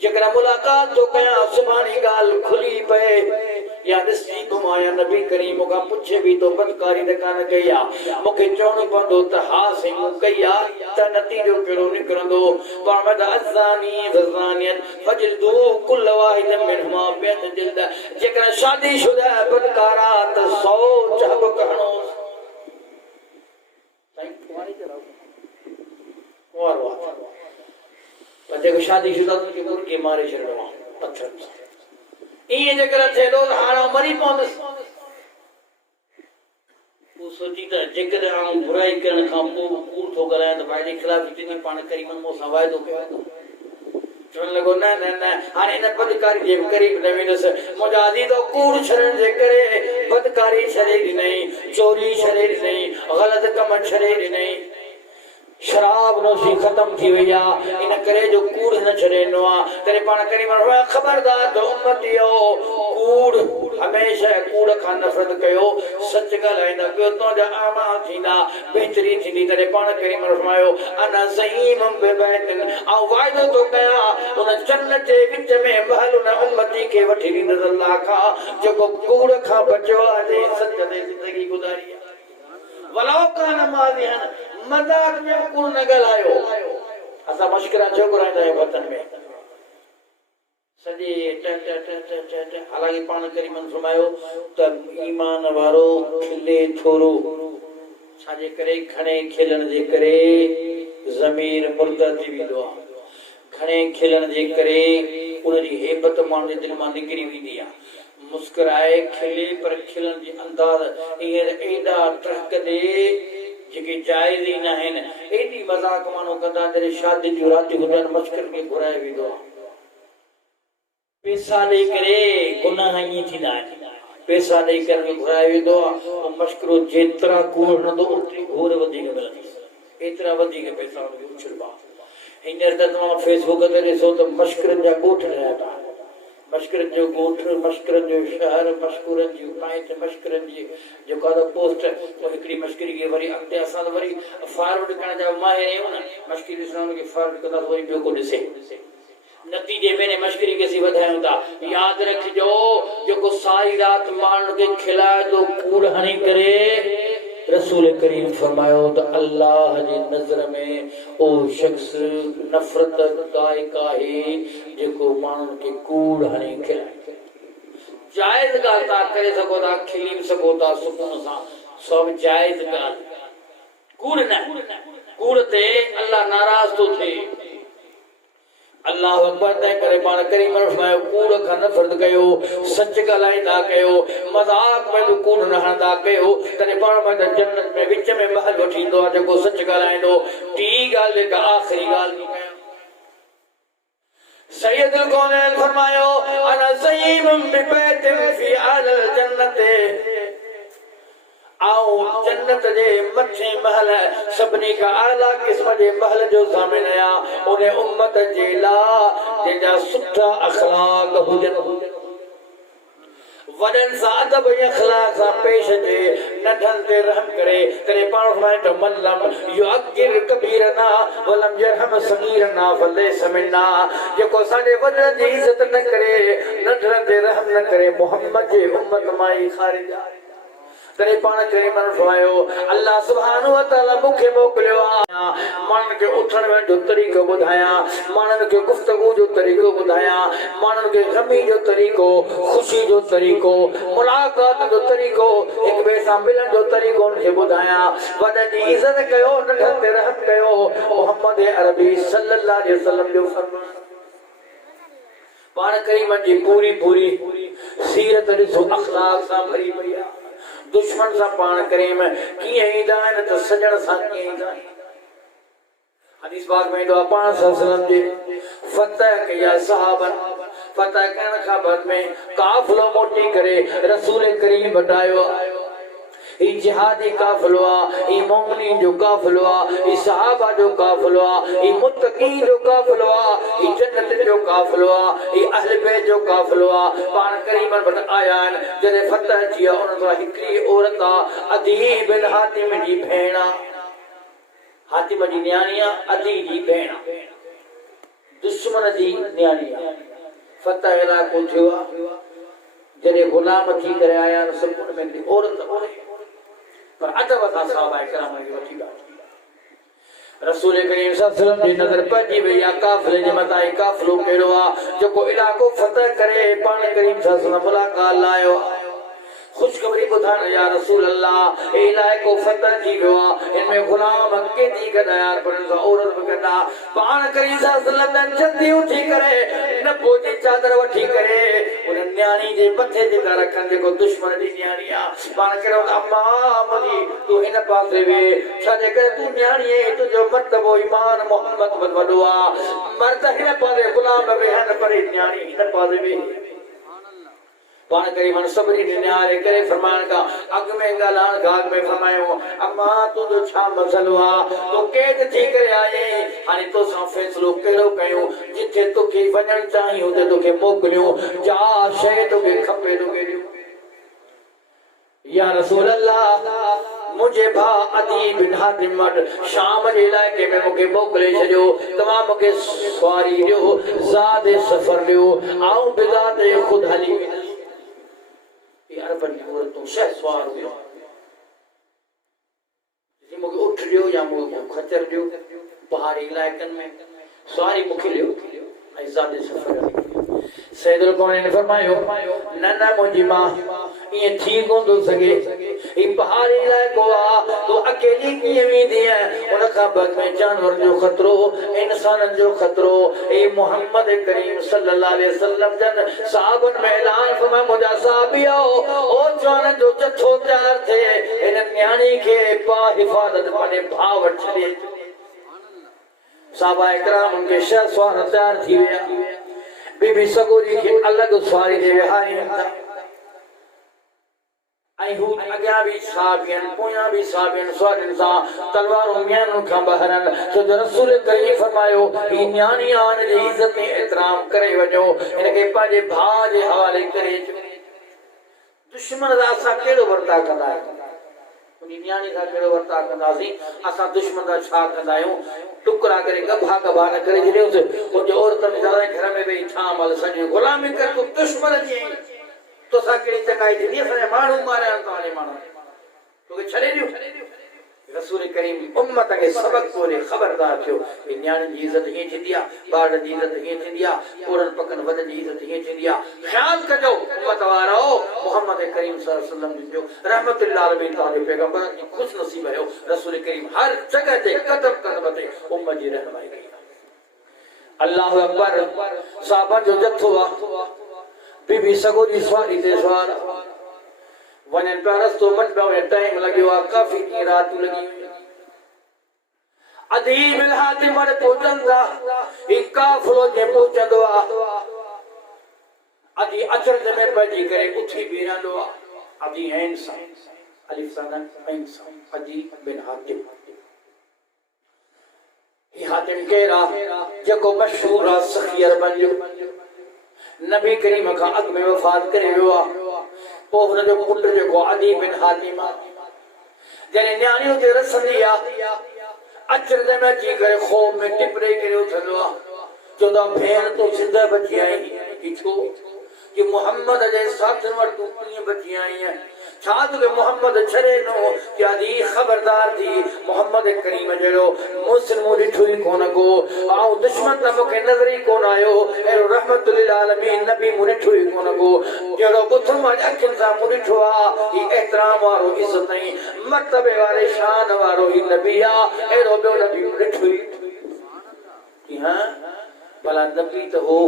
जेकॾहिं मुलाक़ात थो कयां, सुभाणे ॻाल्हि खुली पए या ॾिसी घुमाया, नबी करीम मूंखां पुछे बि तो बदकारी त कान कई आहे, मूंखे चवणो पवंदो त हा साईं मूं कई आहे, त नतीजो कहिड़ो निकिरंदो? पर अज़ानी ज़ानियत फजल्दू कुल वाहिद मिनहुमा बियत जिल्द। जेकॾहिं शादीशुदा बदकार आहे त 100 चहब करणो। पर जेको शादीशुदा उनखे मुर्गी मारे छॾिणो आहे पत्थरनि सां। ईअं जेकॾहिं थिए थो त हाणे मरी पवंदुसि। पोइ सोची त जेकॾहिं आउं बुराई करण खां पोइ कूड़ थो ॻाल्हायां त भाई जे ख़िलाफ़ थींदी, पाण करीमन मूं सां वाइदो कयो। चवण लॻो न न न, हाणे इन बदकारी जे क़रीब न वेंदुसि। मुंहिंजा अज़ीज़ो, कूड़ छॾण जे करे बदकारी छॾे ॾिनई, चोरी छॾे ॾिनई, ग़लति कम छॾे ॾिनई, शराब नोशी खत्म थी वई आहे, इन करे जो कूड़ न छॾींदो आहे। तॾहिं पाण करीमन ख़बरदार त उम्मतियो, कूड़ हमेशह कूड़ खां नफ़रत कयो, सच ॻाल्हाईंदा कयो, तुंहिंजा आमाल थींदा, बहितरी थींदी। तॾहिं पाण करीमन फरमायो, अना ज़ईमुम बिबैतिन, ऐं वाइदो थो कयां उन जन्नत जे विच में महल उन उम्मती खे वठी ॾींदुसि अल्लाह खां, जेको कूड़ खां बचियो आहे, सच ते ज़िंदगी गुज़ारी आहे। वलो कान माज़िहन, मज़ाक में कूड़ न ॻाल्हायो। असां मश्किरा छो घुराईंदा आहियूं वतन में? सॼे हालांकि पाण करीमन फरमायो त ईमान वारो खिले थोरो, छाजे करे? घणे खिलण जे करे ज़मीर मुर्दा थी वेंदो आहे। घणे खिलण जे करे उनजी हेबत माण्हू जे दिल मां निकिरी वेंदी आहे। मुस्कुराए खिले, पर खिलण जी अंदाज़ हींअर एॾा ट्रक ॾे जेके जाइज़ ई न आहिनि। एॾी मज़ाक माण्हू कंदा, जॾहिं शादी जूं रातियूं हुजनि, मश्किल खे घुराए वेंदो आहे। पैसा ॾेई करे गुनाह ईअं थींदा आहिनि, पैसा ॾेई करे घुराए वेंदो आहे। मश्किरो जेतिरा कूड़ हणंदो ओतिरी घोर वधीक मिलंदी, एतिरा वधीक पैसा हुनखे उछलबा। हींअर त तव्हां फेसबुक ते ॾिसो त मश्किरनि जा ॻोठ रहिया था, मश्किरनि जो ॻोठ, मश्किरनि जो शहर, मश्किरनि जी पाइट, मश्किरनि जी जेको आहे पोस्ट। पोइ हिकिड़ी मश्किरी खे वरी अॻिते असां त वरी फॉरवर्ड करण जा माहिर आहियूं न, मश्किरी ॾिसण हुनखे फॉरवर्ड कंदासीं, वरी ॿियो को ॾिसे, नतीजे में मश्किरी खे असीं वधायूं था। यादि रखिजो, जेको सारी राति माण्हुनि खे खिलाए थो कूड़ हणी करे, रसूल करीम फरमायो त अल्लाह जी नज़र में ओ शख्स नफ़रत गायक आहे जेको माण्हुनि खे कूड़ हणी खिलाए। जाइज़ ॻाल्हि तव्हां करे सघो था, खिली सघो था सुकून सां, सभु जाइज़ ॻाल्हि। कूड़ न, कूड़ ते अल्लाह नाराज़ थो थिए। अल्लाह अकबर। तंहिं करे पाण करीमन फरमायो, कूड़ खां नफ़रत कयो, सच ॻाल्हाईंदा कयो, मज़ाक में बि कूड़ न हणंदा कयो। तॾहिं पाण में जन्नत में विच में महल वठी ईंदो आहे जेको सच ॻाल्हाईंदो। टी ॻाल्हि जेका आख़िरी ॻाल्हि कयां, सैयदुल कौनैन फरमायो, अना ज़ईमुम बिबैतिन फी आलल जन्नत, आऊं जन्नत जे मथे महल, सभिनी खां आला क़िस्म जे महल जो ज़ामिन आहियां उन उम्मत जे लाइ जंहिंजा सुठा अख़लाक हुजनि, वॾनि सां अदब ऐं अख़लाक सां पेश अचे, नंढनि ते रहम करे। तॾहिं पाण फरमाए त मल्लम युअक्किर कबीरना वलम यरहम सगीरना फलैस मिन्ना, जेको असांजे वॾनि जी इज़त न करे, नंढनि ते रहम न करे, मुहम्मद जे उम्मत मां ई ख़ारिज आहे। तने पाण करे मन फरमायो अल्लाह सुभान व तआला मुखे मोकलियो आ मानन के उठण में जो तरीको बुधाया मानन के गुफ्तगू जो तरीको बुधाया मानन के गमी जो तरीको खुशी जो तरीको मुलाकात जो तरीको एक बे सां मिलन जो तरीको उनके बुधाया वडन जी इज्जत कयो नंढन ते रहम कयो मोहम्मद अरबी सल्लल्लाहु अलैहि वसल्लम जो फरमान पाण करीम जी पूरी पूरी सीरत ॾिसो अखलाक सां भरी पई आहे दुश्मन सां पाण करीम कीअं ईंदा आहिनि त सजण सां कीअं ईंदा आहिनि हदीस पाक में ईंदो आहे पाण सल्लल्लाहु अलैहि वसल्लम जे फतह कया सहाबन फतह करण खां बाद में काफ़िलो मोटी करे रसूल करीम वटायो ई जिहादी काफ़िलो आहे ई मोमिनीन जो काफ़िलो आहे ई सहाबा जो काफ़िलो आहे ई मुत्तकीन जो काफ़िलो आहे ई जन्नत जो काफ़िलो आहे ई अहले बैत जो काफ़िलो आहे पाण करीम वटि आया आहिनि जॾहिं फतह थी आहे उन सां हिकिड़ी औरत आहे अदी बिन हातिम जी भेण हातिम जी न्याणी आहे अदी जी भेण दुश्मन जी न्याणी आहे फतह इलाइक़ो थियो आहे जॾहिं गुलाम थी करे आया आहिनि सभु उन में औरत पर अदब सां सहाबा किराम खे वठी ॿार रसूल करीम सल्लल्लाहु अलैहि वसल्लम जी नज़र पइजी वई आहे काफ़िले जे मथां ई काफ़िलो कहिड़ो आहे जेको इलाइक़ो फतह करे पाण करीम सल्लल्लाहु अलैहि वसल्लम मुलाक़ात लायो खुशखबरी ॿुधाइण या रसूल अल्लाह इलाइक़ो फतह थी वियो आहे इनमें गुलाम केतिरी गॾा पर इन सां औरत बि गॾा पाण करीम सल्लल्लाहु अलैहि वसल्लम जल्दी उथी करे नबो जी चादर वठी करे उन न्याणी जे मथे ते था रखनि जेको दुश्मन जी न्याणी आहे पाण करे अम्मा मुंहिंजी तूं हिन पासे वे छाजे करे तूं न्याणी आहे तुंहिंजो मतिलबु ईमान मोहम्मद वॾो आहे मर्द हिन पासे गुलाम वेहनि पर न्याणी हिन पासे वे पाण करीम सभरी निहारे करे फरमान का अग में गालान गाग में फरमायो अम्मा तू जो छा मसलो आ तो कैद थी करे आए हाने तो सा फैसलो करो कयो जिथे तो के वणन चाही उते तो के मोकलियो जा शे तो के खपे तो के या रसूल अल्लाह मुझे भा अदी बिन हातिम वट शाम जे इलाके में मुके मोकले छजो तमाम मुके सवारी दियो ज़ाद सफर दियो आऊं बिजात खुद हली अरबन औरतों शह सवार हुयो जी मुके उठ दियो या मुके खचर दियो पहाड़ी इलाकन में सवारी मुखे लियो ऐं ज़ाद सफर सैयदुल कौनैन फरमायो न मुंहिंजी मां ईअं थी कोन थो सघे ही पहाड़ी इलाइक़ो आहे तो अकेली कीअं वेंदी आहे उन खां बाद में जानवर जो ख़तरो इंसाननि जो ख़तरो ए मोहम्मद करीम सल्लल्लाहु अलैहि वसल्लम जन साहबन में ऐलान फरमायो मुंहिंजा साहबी ओ जवाननि जो जथो तयार थिए इन न्याणी खे पा हिफ़ाज़त पंहिंजे भाउ वटि छॾे साहबा इकराम उनके शह सवार तयार थी विया बीबी सगोरी के अलग सवारी दे विहारी आई हूं अग्या भी साबियन पोया भी साबियन सवारन सा तलवारों म्यान खां बहरन तो रसूल करीम फरमायो ई न्याणी आन जी इज्जत एहतराम करे वजो इनके पाजे भा जे हवाले करे दुश्मन दा असा केड़ो वर्ता कंदा उनी न्याणी दा केड़ो वर्ता कंदासी असा दुश्मन दा छा कंदायो टुकड़ा करे गभा गभा न करे जने उन जो औरतन ज्यादा घर में भी थामल सजो गुलामी कर तू दुश्मन जी तो सा केड़ी चकाई थी असा मानू मारे ताले मानू तो के छड़े दियो रसूल करीम उम्मत के सबक तोरे खबरदार थियो कि न्याणी जी इज्जत ही थी दिया बाड़ जी इज्जत ही थी दिया पूरन पकन वद जी इज्जत ही थी दिया ख्याल कजो उम्मत वारो मोहम्मद करीम सल्लल्लाहु अलैहि वसल्लम जो रहमतुल्लाह अलैहि ताले पैगंबर की खुश नसीब है रसूल करीम हर जगह ते कदम कदम ते उम्मत जी रहनुमाई की अल्लाहु अकबर साहबा जो जत्थो बीबी सगोरी सवारी ते सवार वने परस तो मत में टाइम लगियो काफी की रात लगी अदीब बिन हातिम वर पहुंचंदा एक काफलो जे पहुंचंदो अदी अचरज में पजी करे उठी बीरंदो अदी इंसान अलिफ सनन इंसान अदी बिन हातिम ही हातिम केरा जको मशहूर सखियर बन नबी करीम का अग में वफात करे हुआ पोहन जो पुत्र जो अदी बिन हातिम जने न्याणियों ते रसंदिया अचरज में जी करे खौफ में टिपरे करे उठंदो चोदा भेण तो जिंदा बची आई कि छो कि मोहम्मद जे साथ वर तू कीअं बची आई है छाद के मोहम्मद छरे नो क्या दी खबरदार थी मोहम्मद करीम जड़ो मुस्लिम लिठुई कोन को आओ दुश्मन तब के नजरी कोन आयो ए रहमतुल लिल आलमीन नबी मुलिठुई कोन को जड़ो बुथम अखिन सा मुलिठवा ई एहतराम वारो इज्जत नहीं मर्तबे वाले शान वारो ई नबिया ए रो नबी मुलिठुई कि हां भला नबी तो हो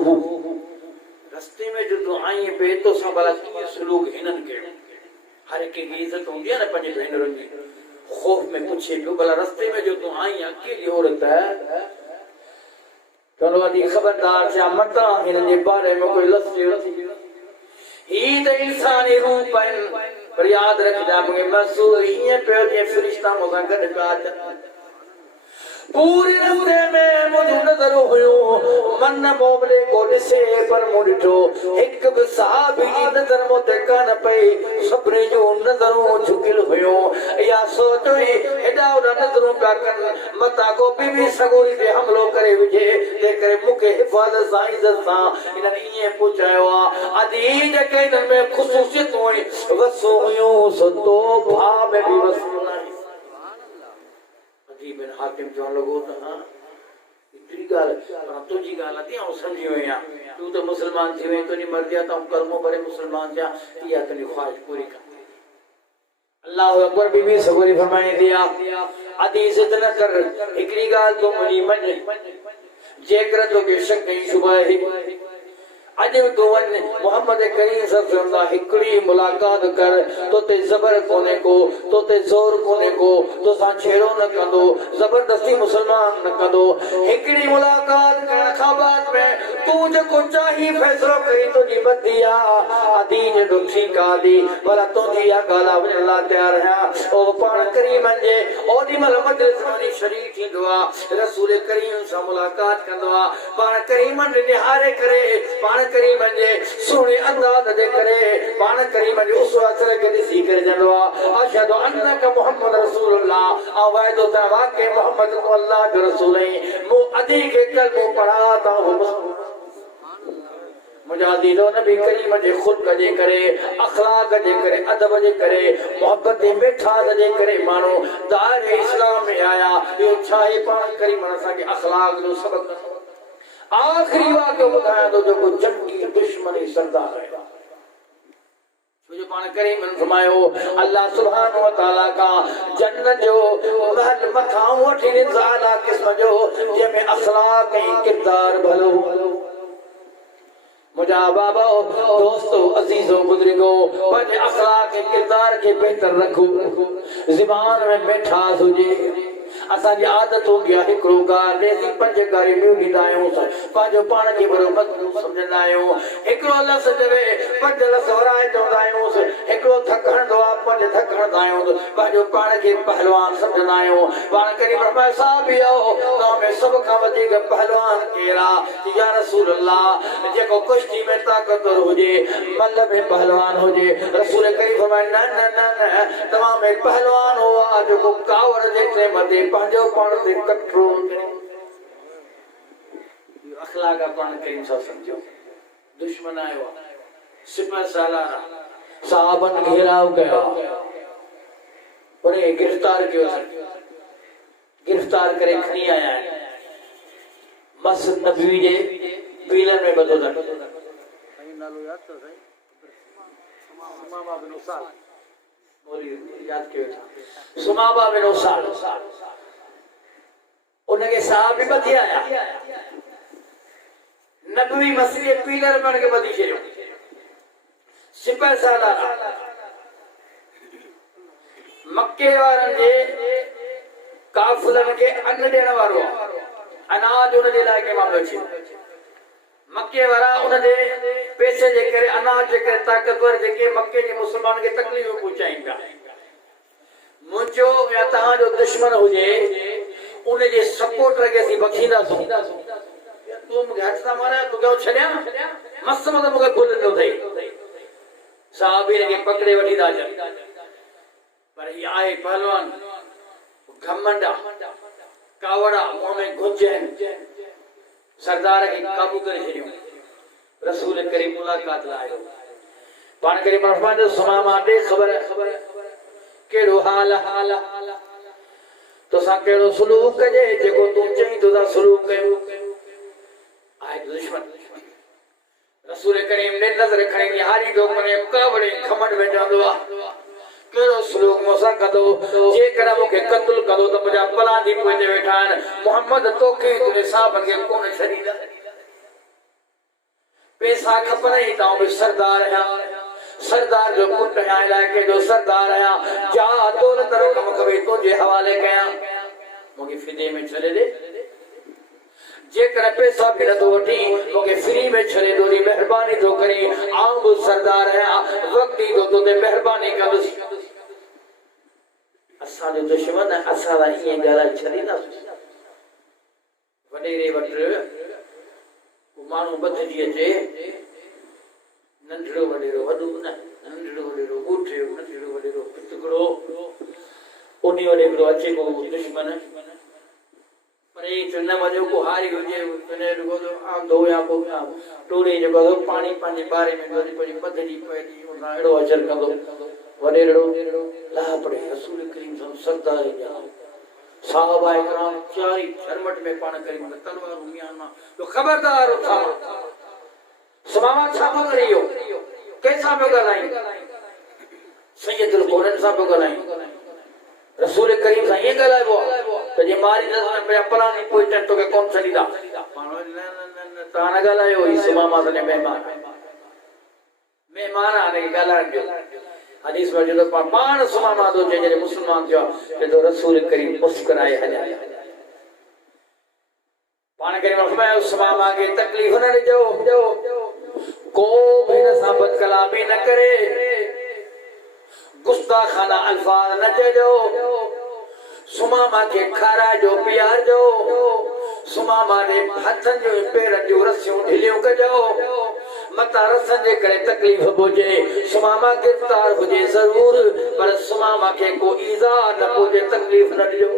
रास्ते में जो तो आई पे तो सा भला की सलूक हिनन के हर एक की इज्जत होंगी है ना पंजे भेनरन की खौफ में पूछे जो भला रास्ते में जो तू आई अकेली औरत है चलो अदी खबरदार से मत इन बारे में कोई लस्सी ही तो इंसानी रूप है पर याद रखना मुझे मसूर ये पे ये फरिश्ता मुझे गड का पूरी रस्ते में मुझे नजर हुयो मन मोबले को दिसे पर मुड़ो एक सहाबी नजर मोते कान पे सपने जो नजरों झुकिल हुयो या सोचो एडा उड़ा नजरों का कन मता को बीबी सगोरी पे हमलो करे विजे ते करे मुके हिफाजत साईं दसा इन ये पूछायो अदीज के इन में खुसूसियत हुई वसो हुयो सो तो भा में भी वसो नहीं बिन हाकिम जो लोगो तो हां इतनी गाल तो जी गाल आती है समझी हो या तू तो मुसलमान थी वे तो नहीं मर गया तो हम कलमों भरे मुसलमान जा या तनी ख्वाहिश पूरी कर अल्लाह अकबर बीबी सगोरी फरमाए दिया हदीस इतना कर इकरी गाल तो मुनी मन जेकर तो के शक नहीं शुबह है अज तो मोहम्मद करीम सल्लल्लाहु हिकड़ी मुलाकात कर तो ते जबर कोने को तो ते जोर कोने को तो सा छेड़ो न कंदो जबरदस्ती मुसलमान न कंदो हिकड़ी मुलाकात करन का बाद में तू जो को चाही फैसलो कई तो जी बदिया अदीज तो ठीक आदी भला तो दिया गाला अल्लाह तैयार है ओ पान करीम जे ओदी मल मजलिस वाली शरीक थी दुआ रसूल करीम से मुलाकात कंदो पान करीम ने निहारे करे पान करीम जे सुने अंदाज दे करे पान करीम जे उस असर के दिसी कर जंदो अशहदु अन्नक मोहम्मद रसूलुल्लाह आवाज तो तवा के मोहम्मद को अल्लाह के रसूल है मु अदी के कलमो पढ़ाता हूं मुजाहिदो नबी करीम जे खुद कजे करे अखलाक जे करे अदब जे करे मोहब्बत बैठा जे करे मानो दायरे इस्लाम में आया ये छाए पान करीम सा के अखलाक जो सबक आखिरी वाक्य बताया तो जो को जंगी दुश्मनी सरदार है जो पान करीम ने फरमायो अल्लाह सुभान व तआला का जन्नत जो महल मकाम वठी ज़ाला किस्म जो जे में अखलाक के किरदार भलो मुझा बाबा दोस्तों अजीजों बुजुर्गों पर अखलाक के किरदार के बेहतर रखो ज़ुबान में मिठास हुजे असा जी आदत हो गया हिकड़ो गार देसी पंज गारी म्यूनी दायो पाजो पान के बरोबर समझना आयो हिकड़ो लस देवे पंज लस वराए तो दायो हिकड़ो थकण दो पंज थकण दायो पाजो पान के पहलवान समझना आयो पान करी ब्रह्मा साहब आओ गांव में सब का वधिक पहलवान केरा या रसूल अल्लाह जेको कुश्ती में ताकतवर होजे मल्ल में पहलवान होजे रसूल करीम फरमाए न न न तमाम में पहलवान हुआ जो को कावर जेते मते पांजो पान से कंट्रोल करे अखलाक पान करीम सा समझो दुश्मन आयो सिपह सालाना साहबन घेराव गया उन्हें गिरफ्तार किया गिरफ्तार करे खनी आया मस्जिद नबवी जे पीलर में बदोदन नालो याद तो सही सुमामा बिन उसाल बोली याद कियो था सुमामा बिन उसाल उनके साहब भी बदी आया नबवी मस्जिद पीलर बन के बदी छेड़ो सिपह सालाना मक्के वारन जे काफिलन के अन्न देण वारो अनाज उन जे लाइ के मामलो छे मक्के वारा उन जे पैसे जे करे अनाज जे करे ताकतवर जेके मक्के जे मुसलमान के तकलीफ पहुंचाइन पिया मुंजो या तहां जो दुश्मन हुजे उन जे सपोर्ट रगे सी बखींदा सो तू मुके हथ सा मारे तो क्यों छड्या मस्त मत मुके भूल न थई साहबी के पकड़े वठी दा पर ये आए पहलवान घमंडा कावड़ा मुंह में गुंजन सरदार के काबू करे छड़ियो रसूल करीम मुलाकात लायो पान करी फरमाए तो सुमामा दे खबर केड़ो हाल तो सा केड़ो सलूक कजे जेको तू चई तो सा सलूक कयो आए दुश्मन रसूल करीम ने नजर खणी हारी दो मने कावड़े खमड़ में जांदो केड़ो सलूक मोसा कदो जे करा मुके कत्ल कदो तो मुजा पला दी पोते बैठान मोहम्मद तोखे तुने साहब के कोन छरीदा पैसा खपरे ताऊ भी सरदार है सरदार जो पुट है इलाके जो सरदार है जा दौलत रकम कभी तुझे हवाले कया मुके फिदे में चले दे जे कर पैसा भी न तो वठी मुके फ्री में चले दोरी मेहरबानी तो करी आऊं वो सरदार है वक्त ही तो ते मेहरबानी कर दो असा जो दुश्मन है असा ला ये गाला छरी ना वडेरे वट मानू बदजी अचे नंढड़ो वडेरो वडू न नंढड़ो वडेरो उठे नंढड़ो वडेरो टुकड़ो ओनी वडेरो अचे को दुश्मन परे चुन मजो को हारी हुजे ने रुगो तो आम दो या को टोड़े जो को पानी पानी बारे में दोरी पड़ी बदजी पड़ी उना एड़ो अजर कंदो वडेरो ला पड़े रसूल करीम सरदार जा साहबा इकराम चारी शर्मट में पान करीम तलवार मियाना तो खबरदार उठा समावा छापो करियो कैसा पे गलाई सैयदुल कौरन साहब गलाई रसूल करीम सा ये गलाई वो तो ये मारी नजर में अपना नहीं कोई तो के कौन सलीदा ताना गलायो इस मामा ने मेहमान आने के गला जो हदीस में जो पान सुमामा दो जे मुसलमान जो के तो रसूल करीम मुस्कुराए हजा पान करीम फरमाया सुमामा के तकलीफ न जो को भी न साबत कलामी न करे गुस्ताखाना अल्फाज न चजो सुमामा के खारा जो प्यार जो सुमामा ने हथन जो पैर जो रस्सियों ढिलियों कजो मता रसन जे करे तकलीफ बुझे सुमामा गिरफ्तार हुजे जरूर पर सुमामा के को ईजा न पुजे तकलीफ न दियो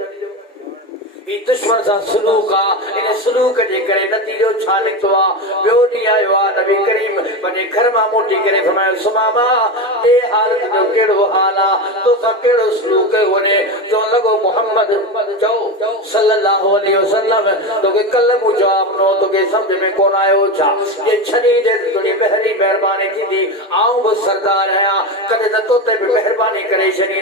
ई दुश्मन सा सलूका इन सलूक जे करे नतीजो छा निकतो आ बियो डी आयो आ नबी करीम पने घर मा मोटी करे फरमायो सुमामा ए हालत जो केड़ो हाल आ तो सा केड़ो सलूक होने जो लगो मोहम्मद चो सल्लल्लाहु अलैहि वसल्लम तो के कल मु जवाब नो तो के समझ में कोन आयो छा ये छनी दे तुनी पहली मेहरबानी थी आऊं वो सरदार है कदे न तो ते मेहरबानी करे छनी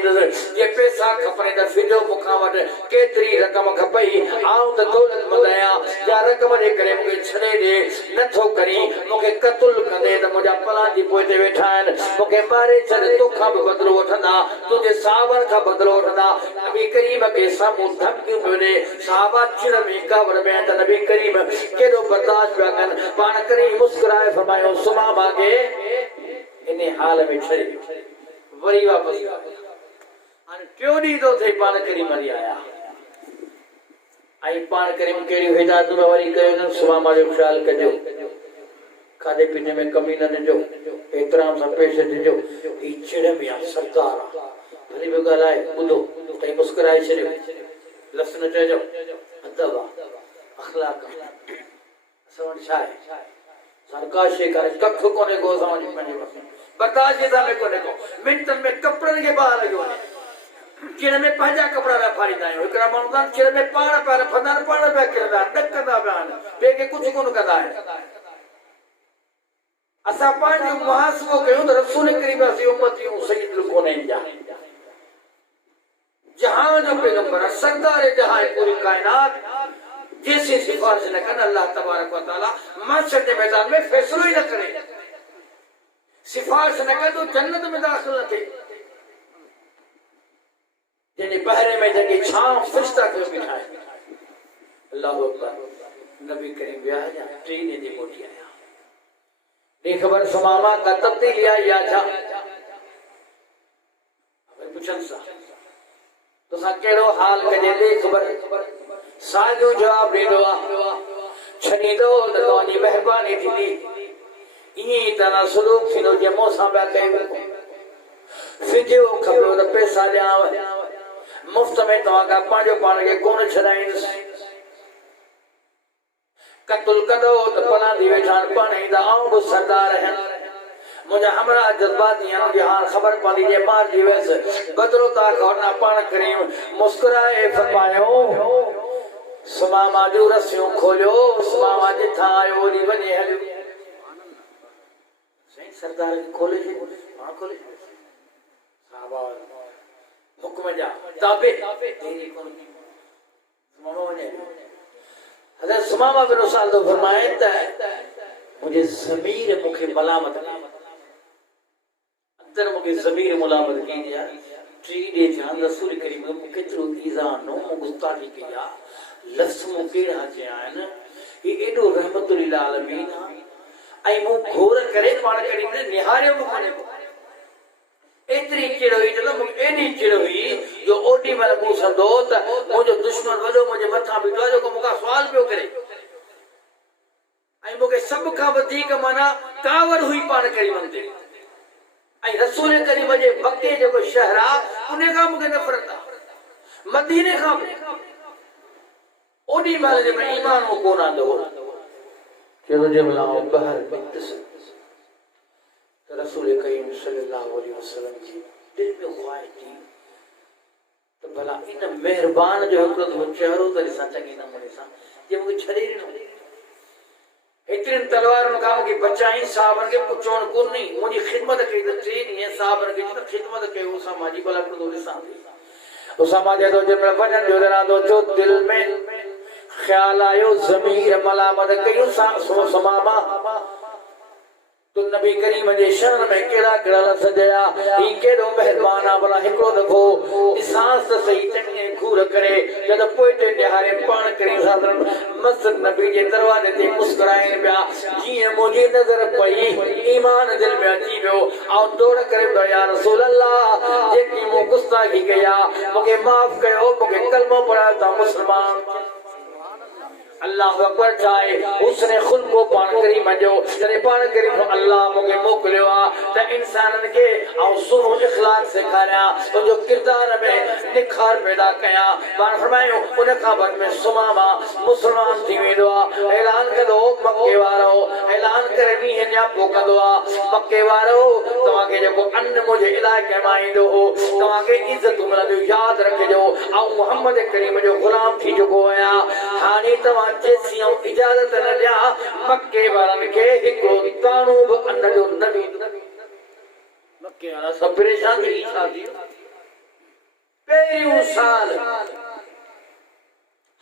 ये पैसा खपने द फिजो मुखावट केतरी रकम भई आऊं त दौलत मदाया या रकम जे करे मुके छने दे नथो करी मुके कत्ल कंदे त मुजा पला दी पोते वेठान मुके मारे छने तोखा बदलो वठंदा तुझे सावन का बदलो वठंदा नबी करीम के सामू धमकी मिले साहबा चिर में कावर में त नबी करीम केडो बर्दाश्त कन पान करी मुस्कुराए फरमायो सुमामा के इने हाल में छरी वरी वापस अन क्यों तो थे पान करी मरी आया आई पान करीम केड़ी हिदायत में वरी कयो न सुमामा जो ख्याल कजो खादे पीने में कमी न दिजो एतराम सा पेश दिजो ई चिड़े में सरदार भली भी गलाए बुधो तई मुस्कुराए छरियो लसन चजो अदब अखलाक समझ छाए सरकार से करे कख कोने को समझ में बर्दाश्त के सामने कोने को मिनट में कपड़न के बाहर लगे चिड़ में पंहिंजा कपड़ा व्यापारी आहियूं हिकिड़ा माण्हू था चिड़ में पाण पिया रफंदा आहिनि पाण पिया किरंदा आहिनि ॾक कंदा पिया आहिनि ॿिए खे कुझु कोन कंदा आहिनि असां पंहिंजो मुहासिबो कयूं त रसूल करीम जी उम्मतियूं सैयदुल कौनैन जा जहां जो पैगंबर सरदार जहां पूरी कायनात जैसी सिफारिश न कन अल्लाह तबारक व तआला महशर के मैदान में फैसलो ही न करे सिफारिश न करे तो जन्नत में दाखिल न थे जिन्हें पहरे में जगह छांव फरिश्ता क्यों बिठाए अल्लाह अकबर नबी करीम ब्याह जा ट्रेन दी मोटी आया देख खबर सुमामा का तब्दीली या था अब पूछन सा तो सा केड़ो हाल कजे देख खबर साजो जवाब दे दो छनी दो तवानी मेहरबानी थी ई तना सलूक थी जे मोसा बा कयो फिजो खबरो त पैसा ल्याव मुफ्त में तवागा पांजो पाण के कोन छदाइंस कत्ल कदो त पला दी वेठान पाणे दा आऊं सरदार है मुझे हमरा जज्बात यान के हाल खबर पड़ी जे मार दिवस बदरो ता खौना पान करीम मुस्कुराए फरमायो सुमामा जो रस्सियों खोलियो सुमामा जिथा आयो ओरी वने हलियो सही सरदार खोले हां खोले साहबा हुक्म जा ताबे तेरी कौन सुमामा ने हज़रत सुमामा बिन उसाल तो फरमाए त मुझे ज़मीर मुखे मलामत अंदर मुखे ज़मीर मलामत की दिया टी दे जान रसूल करीम मुखे तो ईजानो गुस्ताखी किया लफ्ज़ मुखे हाजे आन ये एडो रहमतुल लिल आलमीन आई मु घोर करे पाण करीम ने निहारियो मुखे एतरी चिड़ हुई जो एडी चिड़ हुई जो ओडी मल को संदो त मुजो दुश्मन वडो मुझे मथा बिठो जो को मुका सवाल पियो करे आई मुके सब का वधीक माना कावर हुई पाण करी मंदे आई रसूल करीम जे मक्के जो शहरा उने का मुके नफरत मदीने का ओडी मल जे में ईमान को कोना दो चलो जे बुलाओ बाहर बितस रसूल करीम सल्लल्लाहु अलैहि वसल्लम की दिल में ख्वाहिश थी तो भला इन मेहरबान जो हक़ तो चेहरो तरी सा चंगी नमूने सा ये मुझे छड़े न इतने तलवार में काम की बचाई साहब के पुछोन को नहीं मुझे खिदमत की तो ट्रेन ये साहब के तो खिदमत के वो समाजी भला को दो सा तो समाज दो जब वजन जो दरा दो जो दिल में ख्याल आयो ज़मीर मलामत कयो सुमामा तो नबी करीम जे शरण में केड़ा केड़ा लफ्ज़ जया ई केडो मेहरबान भला हिकड़ो दफो इसास सही चंगे घूर करे जद पोइते निहारे पाण करी साधन मस्जिद नबी जे दरवाजे ते मुस्कुराइन पिया जीअं मुंहिंजी नज़र पई ईमान दिल में अची वियो ऐं दौड़ करे वियो या रसूल अल्लाह जेकी मूं गुस्ताखी कया मूंखे माफ़ कयो मूंखे कलमो पढ़ायो त मुस्लमान अल्लाह अकबर चाहे उसने खुद को पान करी मजो जने पान करी तो अल्लाह मुके मोकलियो त इंसानन के औ सुनो इखलास सिखाया तो जो किरदार में निखार पैदा कया मान फरमायो उन का बाद में सुमामा मुसलमान थी वेदो ऐलान कदो मक्के वारो ऐलान करे नी है न्या पोकदो मक्के वारो तवा के जो अन्न मुझे इलाके में आइंदो हो तवा के इज्जत मिलंदो याद रखजो औ मोहम्मद करीम जो गुलाम थी जो आया हानी तवा जेसियों इजाजत न दिया मक्के वारन के हिको तानूब अन्न जो नबी मक्के वाला सब परेशान थी शादी पहिरियों साल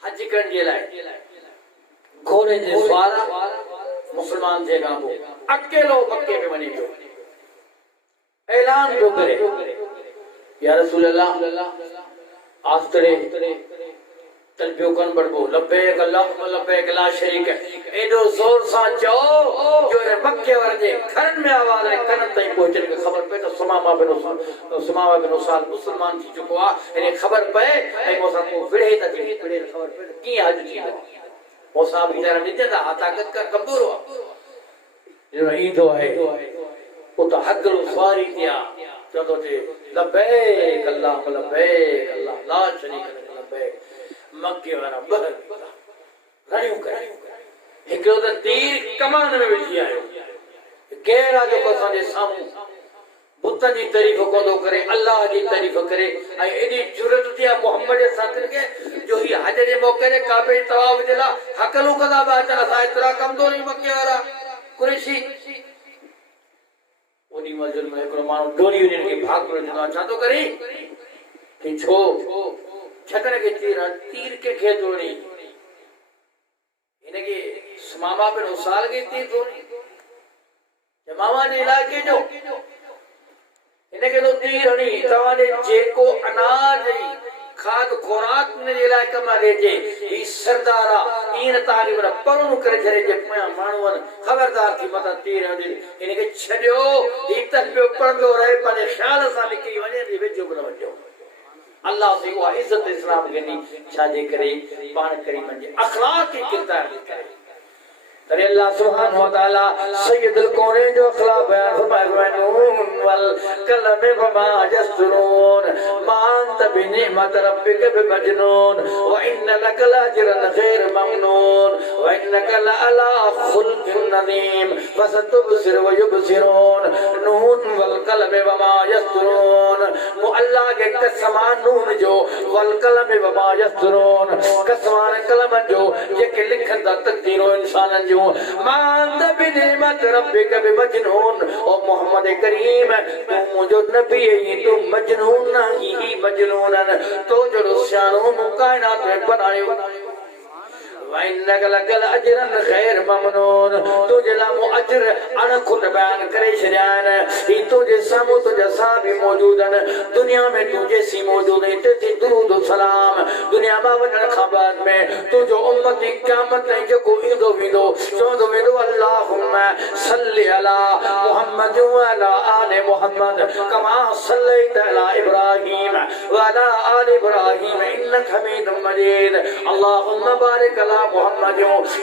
हज करण जे लाइ घोड़े जे सवार मुसलमान थे गांबो अकेलो मक्के में वने पियो ऐलान पियो करे या रसूल अल्लाह आस्तरे तलबियो कन बड़बो लब्बैक अल्लाहुम्मा लब्बैक ला शरीक एडो जोर सा चो जो मक्के वाले घर में आवाज रे कन तई पहुंचने के खबर पे तो सुमामा बिन उसाल मुसलमान थी चुको आ इने खबर पे ए मोसा को विड़े तक विड़े खबर पे की हज थी मोसा बेचारा निजदा ताकत का कमजोर हो जो ई तो है वो तो हकल सवारी किया तो थे लब्बैक अल्लाहुम्मा लब्बैक अल्लाह ला शरीक लब्बैक मक्के वाला बहर रड़ियों करे हिकड़ो त तीर कमान में विझी आयो केरा जो को संजे सामू बुत जी तारीफ कोंदो करे अल्लाह जी तारीफ करे आई एडी जुरत थी मोहम्मद साथन के जो ही हज जे मौके रे काबे तवाफ दिला हकलो कदा बा चला सा इतरा कमजोरी मक्के वाला कुरैशी ओनी मजल में एकरो मानो डोली उन के भाग पर जनो छा तो करे कि छो छतने के तीर के खेत तोड़ी इनके सुमामा बिन उसाल के तीर तोड़ी जमावा ने इलाके जो इनके तो तीर हणी तवाने जेको अनाज खाद खोराक ने इलाके में ले जे ई सरदारा इन ताली पर परनु करे छरे जे मानवन खबरदार थी मता तीर हणी इनके छडियो ई तक पे पड़दो रहे पर ख्याल सा निकली वने दी वेजो न वजो अल्लाह से वो इज्जत इस्लाम के नी शादी करे पान करी मंजे अखलाक के किरदार करे तरे अल्लाह सुब्हानहु व तआला सय्यदुल कौनैन जो अखलाक बयान फरमाए वल कलम वमा यस्तरून मान बिनिअमति रब्बिका बिमजनून व इन्न लका लअजरन गैर ममनून व इन्नका लअला खुल्किन नज़ीम फसतुबसिर व युबसिरून नून वल कलम वमा यस्तुरून अल्लाह के कसम नून जो वल कलम वमा यस्तुरून कसमान कलम जो जेके लिखंदा तकदीरो इंसानन जो मान बिनिअमति रब्बिका बिमजनून ओ मोहम्मद करीम तू मुझो नबी है तू मजनून नहीं मजनून तो जो शानो कायनात में बनायो वइन्नका लकल अजरन गैर ममनून तुझे लामो अजर अन खुद बयान करे शरियान ही तुझे सामो तुझे साबी मौजूदन दुनिया में तुझे सी मौजूद है ते दुरूद सलाम दुनिया में वजन खबर में तू जो उम्मती क़यामत है जो को इंदो विदो चोदो विदो अल्लाहुम्मा सल्ली अला मुहम्मद व अला आले मुहम्मद कमा सल्लैत अला इब्राहीम व अला आले इब्राहीम इन्नका हमीदुम मजीद अल्लाहुम्मा बारिक अला मुहम्मद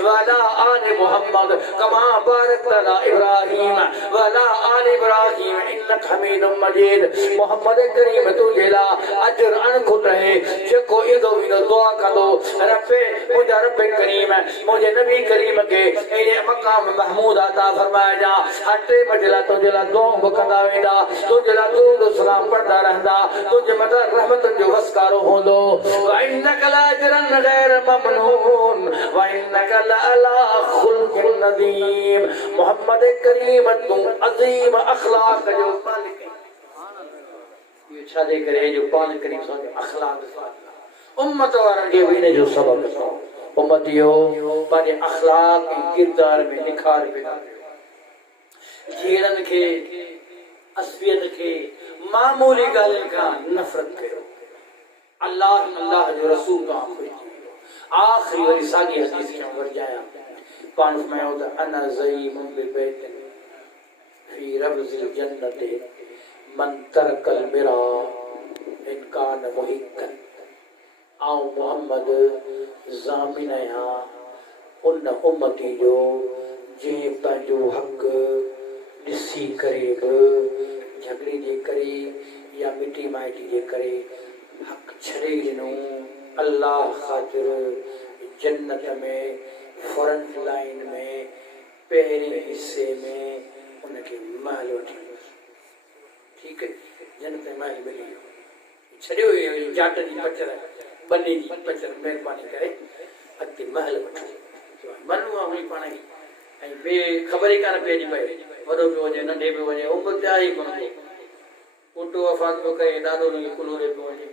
व अला आले मुहम्मद कमा बारकत अला इब्राहीम व अला आले इब्राहीम इन्नका हमीदुम मजीद मोहम्मद करीम तुझे ला अजर अनखुट है जेको इदो विदो दुआ कंदो रब्बे मुझे रब्बे करीम मुझे नबी करीम के एड़े मकाम महमूद अता फरमाए जा हटे मजला तुझे ला दुआ कंदा वेंदा तुझे ला दुरूद सलाम पढ़दा रहंदा तुझे मथा रहमत जो वसकारो होंदो व इन्नका लअजरन गैर ममनून व इन्नका लअला खुल्किन नज़ीम मोहम्मद करीम तू अजीम अखलाक जो मालिक है ये छादे करे जो पान करीम सो अखलाक उम्मत वारन के भी जो सबक उम्मतियो पाने अखलाक किरदार में निखार पैदा जीड़न के असबियत के मामूली गालन का नफरत करो अल्लाह अल्लाह जो रसूल का आखिरी वाली सागी हदीस के अंदर जाया पांच में होता अना ज़ईमुन बिबैत फी रब्ज़िल जन्नत मन तरकल मिरा इन कान मुहिक्कन आओ मोहम्मद ज़ामिन या उन उम्मती जो जे पंहिंजो हक ॾिसी करे बि झगड़े जे करे या मिटी माइटी जे करे हक छॾे ॾिनो अल्लाह ख़ातिर जन्नत में फ्रंट लाइन में पहिरें हिस्से में उनखे महल वठी ठीक है जन्नत में महल मिली वियो छॾियो जाट जी पचर बने जी पचर महिरबानी करे अॻिते महल वठो बनू आहे हुई पाण ई ऐं ॿिए ख़बर ई कान पइजी पए वॾो पियो वञे नंढे पियो वञे उमिरि ते आहे ई कोन को पुटु वफ़ात पियो करे ॾाॾो हुनखे कुलोरे पियो वञे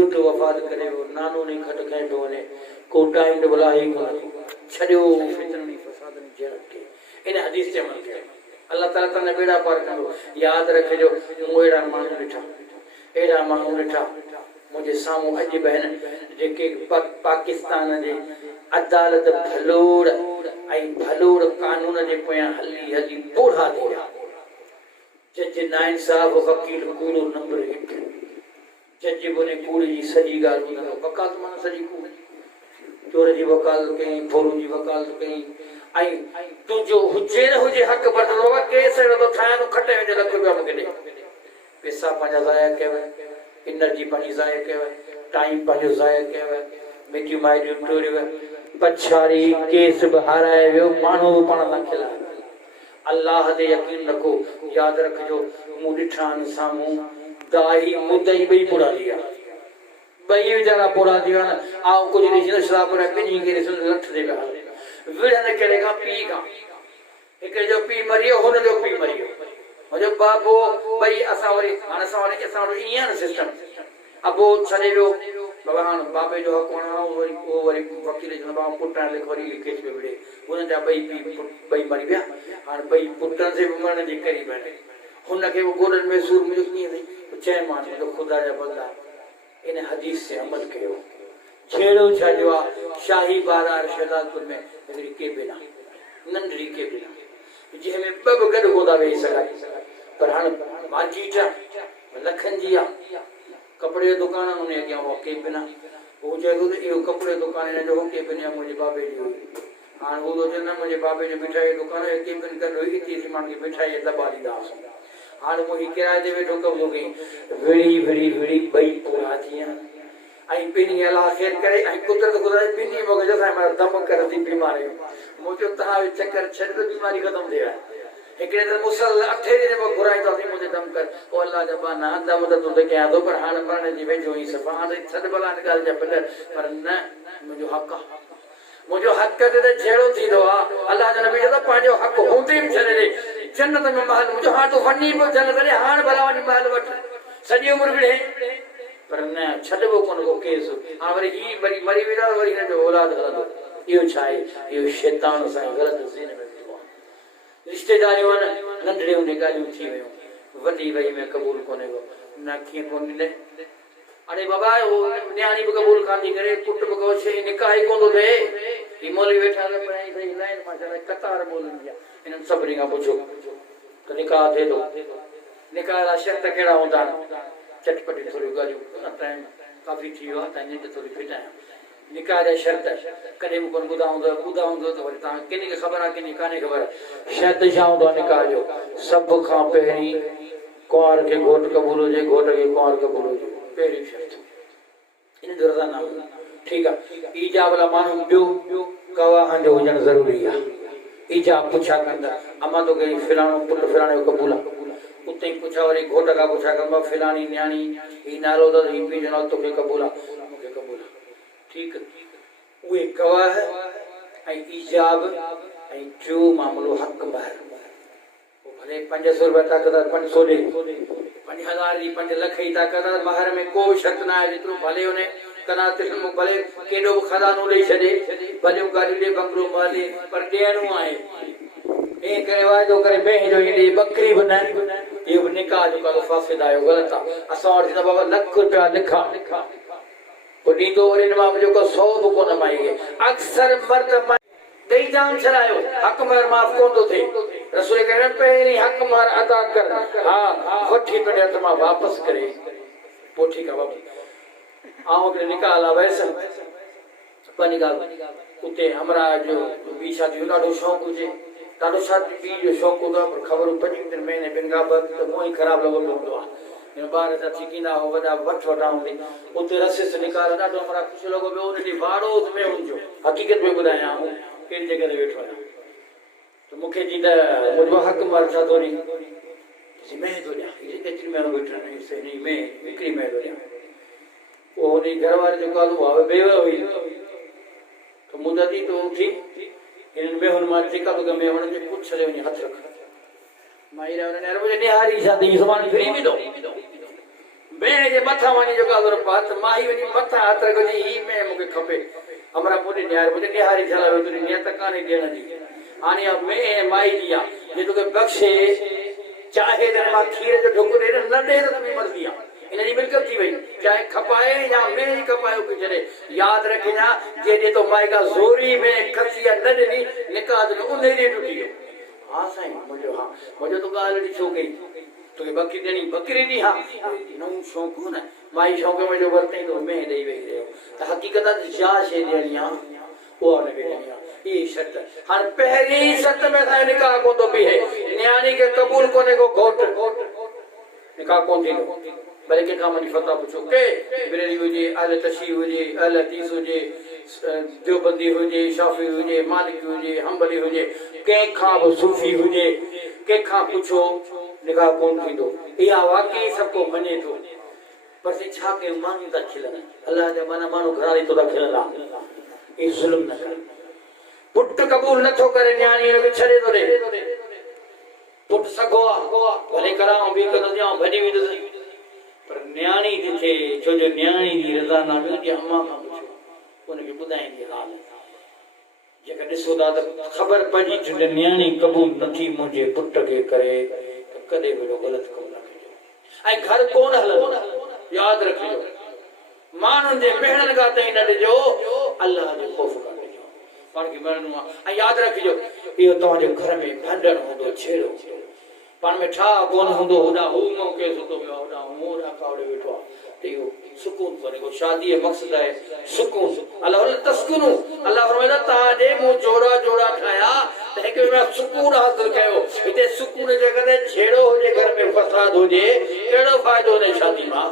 ॾुधु वफ़ात करे नानो हुन खट खाए पियो वञे को टाइम त भला ई कोन छॾियो फितरनी फसादनि जहिड़नि खे इन हदीस ते अमल कयो अल्लाह ताला तव्हांजा बेड़ा पार कंदो यादि रखिजो मूं अहिड़ा माण्हू ॾिठा अहिड़ा माण्हू ॾिठा मुंहिंजे साम्हूं अॼु बहन जेके पाकिस्तान जे अदालत भलोड़ ऐं भलोड़ कानून जे पोयां हली हली बूढ़ा थी विया जज नाइंसाफ़ वकील कूड़ो नंबर 1 जज बि उन कूड़ जी सॼी ॻाल्हि ॿुधंदो वकालत माना सॼी कूड़ चोर जी वकालत कई फोरू जी वकालत कई ऐं तुंहिंजो हुजे न हुजे हक़ वठंदो केस अहिड़ो थो ठाहियां तूं खटे वञे लख रुपया मूंखे ॾे पैसा पंहिंजा ज़ाया कयव एनर्जी पंहिंजी ज़ाया कयव टाइम पंहिंजो ज़ाया कयव मिटियूं माइटियूं टोड़ियव पछाड़ी केस बि हाराए वियो माण्हू बि पाण सां खिलाए अल्लाह ते यकीन रखो यादि रखिजो मूं ॾिठा आहिनि साम्हूं दाही मुदई ॿई बुरा थी विया ॿई वीचारा बुरा थी विया आउं कुझु ॾिसी न शराब पर ॿिन्ही खे ॾिसो लठ ते पिया विढ़नि कहिड़े खां पीउ खां हिकिड़े जो पीउ मरी वियो हुनजो पीउ मरी वियो मुंहिंजो बाबो ॿई असां वरी वटि ईअं न सिस्टम अबो छॾे वियो बाबा हाणे बाबे जो हक़ वरी उहो वरी वकील चवंदो बाबा पुटण लिख वरी केस पियो विढ़े हुन जा ॿई पीउ ॿई मरी विया हाणे ॿई पुटनि से बि मरण जे क़रीब आहिनि हुनखे बि गोॾनि में सूर मुंहिंजो कीअं अथई चयोमांसि मुंहिंजो ख़ुदा जा बंदा इन हदीस से अमल कयो छेड़ो छॾियो आहे शाही बाज़ार शहदादपुर में हिकिड़ी केबिन आहे नंढड़ी केबिन आहे जंहिंमें ॿ बि गॾु कोन था वेही सघनि पर हाणे मार्केट आहे लखनि जी आहे कपिड़े जो दुकान आहे उन अॻियां उहा केबिन आहे उहो चए थो त इहो कपिड़े जो दुकान हिन जो केबिन आहे मुंहिंजे बाबे जी हुई हाणे उहो चवंदा मुंहिंजे बाबे जो मिठाई जो दुकान केबिन गॾु हुई इते माण्हुनि खे मिठाई जा दॿा ॾींदा हुआसीं हाणे मुंहिंजी किराए ते वेठो कमु थो कई विड़ी विड़ी विड़ी ॿई पूरा थी विया ऐं ॿिन्ही अलाह ख़ैर करे ऐं कुदरत गुज़ारे ॿिन्ही मूंखे चयो साईं दम कर थी बीमारियूं मूं चयो तव्हां चकर छॾ त बीमारी ख़तमु थिए हिकिड़े त मुसल 8 ॾींहं पोइ घुराईंदो अथई मुंहिंजे दम कर ओ अलाह जा बाना दम त तूं त कयां थो पर हाणे मरण जी वेझो ई सफ़ा हाणे छॾ भला हिन ॻाल्हि जा पिलर पर न मुंहिंजो हक़ आहे मुंहिंजो हक़ ते जहिड़ो थींदो आहे अलाह जो नबी चयो पंहिंजो हक़ हूंदे बि छॾे ॾे जन्नत में महल मुंहिंजो हाणे तूं वञी पियो जन्नत ॾे हाणे भला वञी महल वठ सॼी उमिरि विढ़े पर न छॾिबो कोन को केस हाणे वरी ही वरी मरी वेंदा वरी हिनजो औलाद हलंदो इहो छा आहे इहो शैतान सां ग़लति ज़हन में वेठो आहे रिश्तेदारियूं आहिनि नंढड़े हूंदे ॻाल्हियूं थी वियूं वॾी वई में क़बूल कोन्हे को न कीअं कोन ॾिने अरे बाबा न्याणी बि क़बूल कान थी करे पुट बि को शइ निकाह ई कोन थो थिए ही मौलवी वेठा पढ़ाई अथई लाइन मां कतार ॿोलनि जा हिननि सभिनी खां पुछो त निकाह थिए थो निकाह जा शर्त कहिड़ा हूंदा आहिनि चटपटी थोरी ॻाल्हियूं टाइम काफ़ी थी वियो आहे त निंड थोरी फिटायां निकाह जा शर्त कॾहिं बि कोन ॿुधा हूंदो त वरी तव्हां किनी खे ख़बर आहे किनी कान्हे ख़बर शर्त छा हूंदो आहे निकाह जो सभ खां पहिरीं कुंवार खे घोट क़बूल हुजे घोट खे कुंवार क़बूल हुजे पहिरीं शर्त इन जो रज़ानामो ठीकु आहे ईजाब लाइ माण्हू ॿियो गवाह जो हुजणु ज़रूरी आहे ईजाब पुछा कंदा अमा तोखे फिलाणो पुट फिलाणे जो क़बूल आहे उते ई पुछा वरी घोट खां पुछा कंदा फिलाणी न्याणी ही नालो अथसि ही पीउ जो नालो तोखे क़बूल आहे मूंखे क़बूल आहे ठीकु उहे गवाह ऐं ईजाब ऐं जो मामिलो हक़ महर भले 500 रुपया ताक़त 500 ॾे 5000 जी 5 लख जी ताक़त महर में को बि शर्त न आहे जेतिरो भले हुन कना तिल्मो भले केॾो बि खज़ानो ॾेई छॾे भले गाॾी ॾे बंगलो माले पर ॾियणो आहे ईअं करे वाइदो करे ॿिए जो ईंदी बकरी बि न इहो बि निकाह जो कालो फासिद आहे ग़लति आहे असां वटि त बाबा लख रुपया लिखा पोइ ॾींदो वरी हिन मां जेको 100 बि कोन माईगे अक्सर मर्द ॾेई जाम छॾायो हक़ महर माफ़ कोन थो थिए रसूल कहनि पहिरीं हक़ महर अदा कर हा वठी तुंहिंजे हथ मां वापसि करे पोइ ठीकु आहे बाबा आउं हिकिड़े निकाह लाइ वयसि पंहिंजी ॻाल्हि उते हमरा जो ॿी शादी जो ॾाढो शौक़ु हुजे ॾाढो शादी ॿी जो शौक़ु हूंदो आहे पर ख़बर 5 महीने ॿिनि खां ॿ मुंहुं ई ख़राबु लॻो पियो हूंदो आहे ॿार जा छिकींदा हो वॾा वॾा हूंदी उते रसिस निकाल ॾाढो हमरा ख़ुशि लॻो पियो उन ॾींहुं वाड़ो में हुनजो हक़ीक़त में ॿुधायां कहिड़ी जॻह ते वेठो आहियां त मूंखे जी त मुंहिंजो हक़ महर छा थो ॾे मैं थो ॾियां केतिरी महिनो वेठो हिन में हिकिड़ी मैं थो ॾियां पोइ हुन घर वारे जो कालो आहे बेव हुई त मुदत ई तो उथी हिननि में हुन मां जेका तोखे में हुननि जे पुछ छॾे वञी हथु रख माई रहियो मुंहिंजे निहारी शादी सुभाणे फ्री बि थो भेण जे मथां वञी जेको हथ माई वञी मथां हथु रखजी ही में मूंखे खपे हमरा मुंहिंजे निहारी छा तुंहिंजी नियत कान्हे ॾियण जी हाणे में माई जी आहे जे तोखे बख़्शे चाहे त मां खीर जो ढुक ॾे न ॾे त तुंहिंजी मर्ज़ी आहे इन जी मिल्कत थी वई चाहे खपाए या में ई खपाए पई छॾे यादि रखजांइ जेॾे तो माई का ज़ोरी में खसी या न ॾिनी निकाह जो उन ॾींहुं टुटी वियो हा साईं मुंहिंजो तो ॻाल्हि ॾिठो कई तोखे बकरी ॾियणी बकरी ॾी हा नओं शौक़ु हो न माई शौक़ में जो वरितई तो में ॾेई वेई रहियो त हक़ीक़त छा शइ ॾियणी आहे उहा हुनखे ॾियणी आहे इहा शर्त हाणे पहिरीं शर्त में असांजो निकाह कोन थो बीहे न्याणी खे क़बूल कोन्हे को घोट निकाह कोन थींदो भले कंहिंखां वञी फता पुछो के बिरेली हुजे अहल तशी हुजे अहल हदीस हुजे देवबंदी हुजे शाफी हुजे मालिकी हुजे हंबली हुजे कंहिंखां बि सूफ़ी हुजे कंहिंखां पुछो निकाह कोन थींदो इहा वाकई सभु को मञे थो पर छा कयूं माण्हू था खिलनि अलाह जा माना माण्हू घराणी तो था खिलंदा इहो ज़ुल्म न कर पुट क़बूल नथो करे न्याणी हुनखे छॾे थो ॾे पुट सॻो आहे भले करां बि कंदुसि या भॼी वेंदुसि पर न्याणी थी थिए छो जो न्याणी जी रज़ा न मिलंदी अम्मा खां पुछो उनखे ॿुधाईंदी हाल जेकर ॾिसो था त ख़बर पइजी त न्याणी क़बूल नथी मुंहिंजे पुट खे करे त कॾहिं बि ग़लति कमु न कजो ऐं घर कोन हलंदो यादि रखिजो माण्हुनि जे मेहनत खां ताईं न ॾिजो अलाह जो ख़ौफ़ खां ॾिजो पाण खे मरणो आहे ऐं यादि रखिजो इहो तव्हांजे घर में भंडण हूंदो छेड़ो पाण में छा कोन हूंदो होॾा हू मौके सुतो पियो आहे होॾा मोर कावड़े वेठो आहे त इहो सुकून कोन्हे को शादी जो मक़सदु आहे सुकून अलाह तस्कुनू अलाह फरमाईंदा तव्हांजे मूं जोड़ा जोड़ा ठाहिया तंहिंखे में सुकून हासिल कयो। हिते सुकून जेकॾहिं छेड़ो हुजे, घर में फसाद हुजे, कहिड़ो फ़ाइदो हुन शादी मां?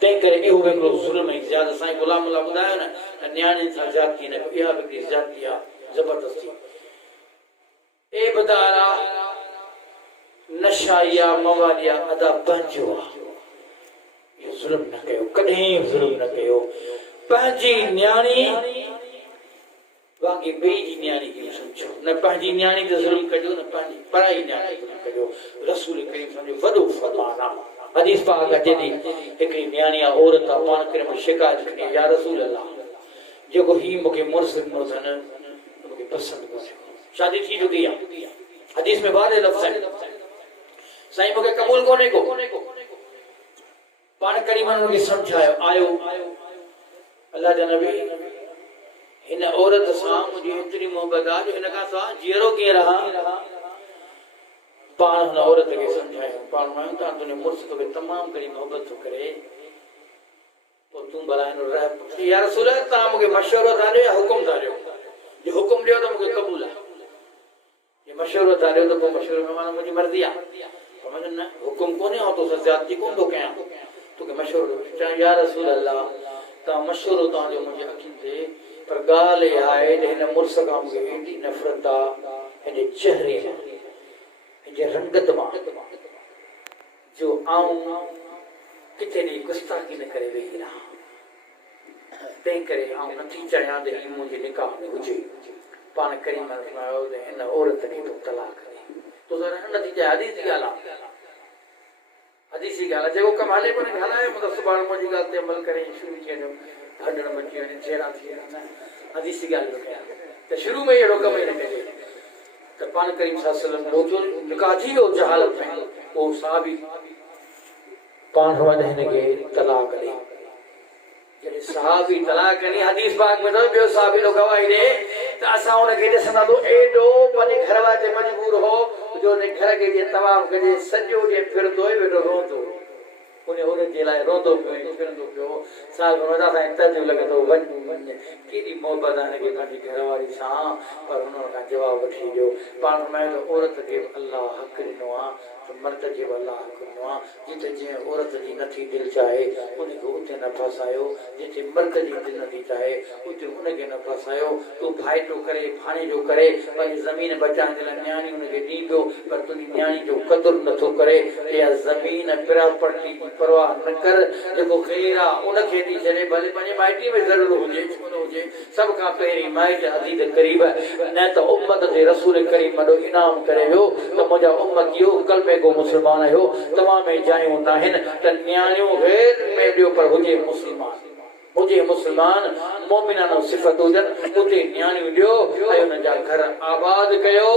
तंहिं करे इहो हिकिड़ो ज़ुल्म ऐं ज़्यादा साईं गुलाम अल्लाह ॿुधायो न त न्याणियुनि सां ज़्यादती न कयो। इहा बि हिकिड़ी ज़्यादती आहे ज़बरदस्ती। ए बदारा नशाइया मवालिया अदा पंहिंजो आहे। इहो ज़ुल्म न कयो, कॾहिं ज़ुल्म न कयो। पंहिंजी न्याणी बाक़ी ॿिए जी न्याणी खे सम्झो, न पंहिंजी न्याणी ते ज़ुल्म कजो, न पंहिंजी पराई न्याणी ते ज़ुल्म कजो। रसूल करीम सम्झो वॾो फरमान आहे। हदीस पाक अचे थी, हिकिड़ी न्याणी आहे, औरत आहे, पाण करे मूंखे शिकायत खणी, या रसूल अल्लाह, जेको ही मूंखे मुड़ुस ॾिनो अथनि मूंखे पसंदि कोन्हे, शादी थी चुकी आहे। हदीस में वारे लफ़्ज़ आहिनि, साईं मूंखे क़बूल कोन्हे को। पाण करीम हुनखे सम्झायो, आयो अल्लाह जा नबी, हिन औरत सां मुंहिंजी एतिरी मोहबत आहे जो हिन खां सवाइ जीअरो कीअं रहां। पाण हुन औरत खे सम्झायो, पाण तुंहिंजो मुड़ुस तोखे तमामु घणी मोहबत थो करे, पोइ तूं भला हिन रह। या रसूल तव्हां मूंखे मशवरो था ॾियो या हुकुम था ॾियो? जे हुकुम ॾियो त मूंखे क़बूल आहे, जे मशवरो था ॾियो त पोइ मशवरो में माना मुंहिंजी मर्ज़ी आहे। समझ न, हुकुम कोन्हे, ऐं तोसां ज़्यादती कोन थो कयां, तोखे मशवरो चवां। या रसूल अल्लाह, तव्हां मशवरो तव्हांजो मुंहिंजे अखियुनि ते, पर ॻाल्हि इहा आहे त हिन मुड़ुस खां मूंखे एॾी नफ़रत आहे, हिन चेहरे मां, हिन रंगत मां, जो आऊं किथे ॾे गुस्ताखी न करे वेही रहां। तंहिं करे आऊं नथी चाहियां त हीउ मुंहिंजे निकाह में हुजे। पाण करीम फरमायो त हिन औरत ॾे तूं तलाक ॾे, तूं त नथी चाहे। हदीस जी ॻाल्हि आहे, हदीस जी ॻाल्हि आहे। जेको कमु हले कोन्हे हलायो, मतिलबु सुभाणे मुंहिंजी ॻाल्हि ते अमल करे शुरू थी वञो, हंडण मची वञे, चेड़ा थी वञनि। हदीस जी ॻाल्हि थो कयां त शुरू में अहिड़ो कमु ई न कजे। त पाण करीम सल्लल्लाहु निकाह थी वियो जहालत में, पोइ साहबी पाण वञ हिनखे तलाक ॾे। जॾहिं सहाबी तलाक ॾिनी, हदीस पाक में ॿियो सहाबी थो गवाही ॾे त असां हुनखे ॾिसंदा तो एॾो पंहिंजे घर वारे ते मजबूर हो जो हुन घर खे जीअं तमामु कजे, सॼो ॾींहुं फिरंदो ई वेठो रोंदो, उन औरत जे लाइ रोंदो पियो, फिरंदो पियो। साहिब वॾा साईं तर्जु लॻे थो वञ वञ, केॾी मोहबत आहे हिनखे पंहिंजी घरवारी सां, पर हुन खां जवाबु वठी ॾियो। पाण फरमायो त औरत खे अलाह हक़ ॾिनो आहे, त मर्द खे बि अलाह हक़ ॾिनो आहे। जिते जीअं औरत जी नथी दिलि चाहे उनखे उते न फसायो, जिते मर्द जी दिलि नथी चाहे उते उनखे न फसायो। तूं भाइटो करे, भाणे जो करे, पंहिंजी ज़मीन बचाइण जे लाइ न्याणी उनखे ॾी पियो, पर तुंहिंजी न्याणी जो क़दुरु नथो करे। इहा ज़मीन प्रॉपर्टी जी परवाह न कर, जेको ख़ैर आहे उनखे ॾई छॾे, भले पंहिंजे माइटी में ज़रूरु हुजे छो न हुजे। सभ खां पहिरीं माइट अज़ीज़ क़रीब, न त उम्मत जे रसूल करीम वॾो इनाम करे वियो त मुंहिंजा उम्मत इहो कलमे को मुस्लमान आहियो। तव्हां में जायूं न आहिनि त न्याणियूं ग़ैर में ॾियो, पर हुजे मुस्लमान, हुजे मुस्लमान, मोमिनानो सिफ़त हुजनि, उते न्याणियूं ॾियो ऐं हुननि जा घर आबाद कयो।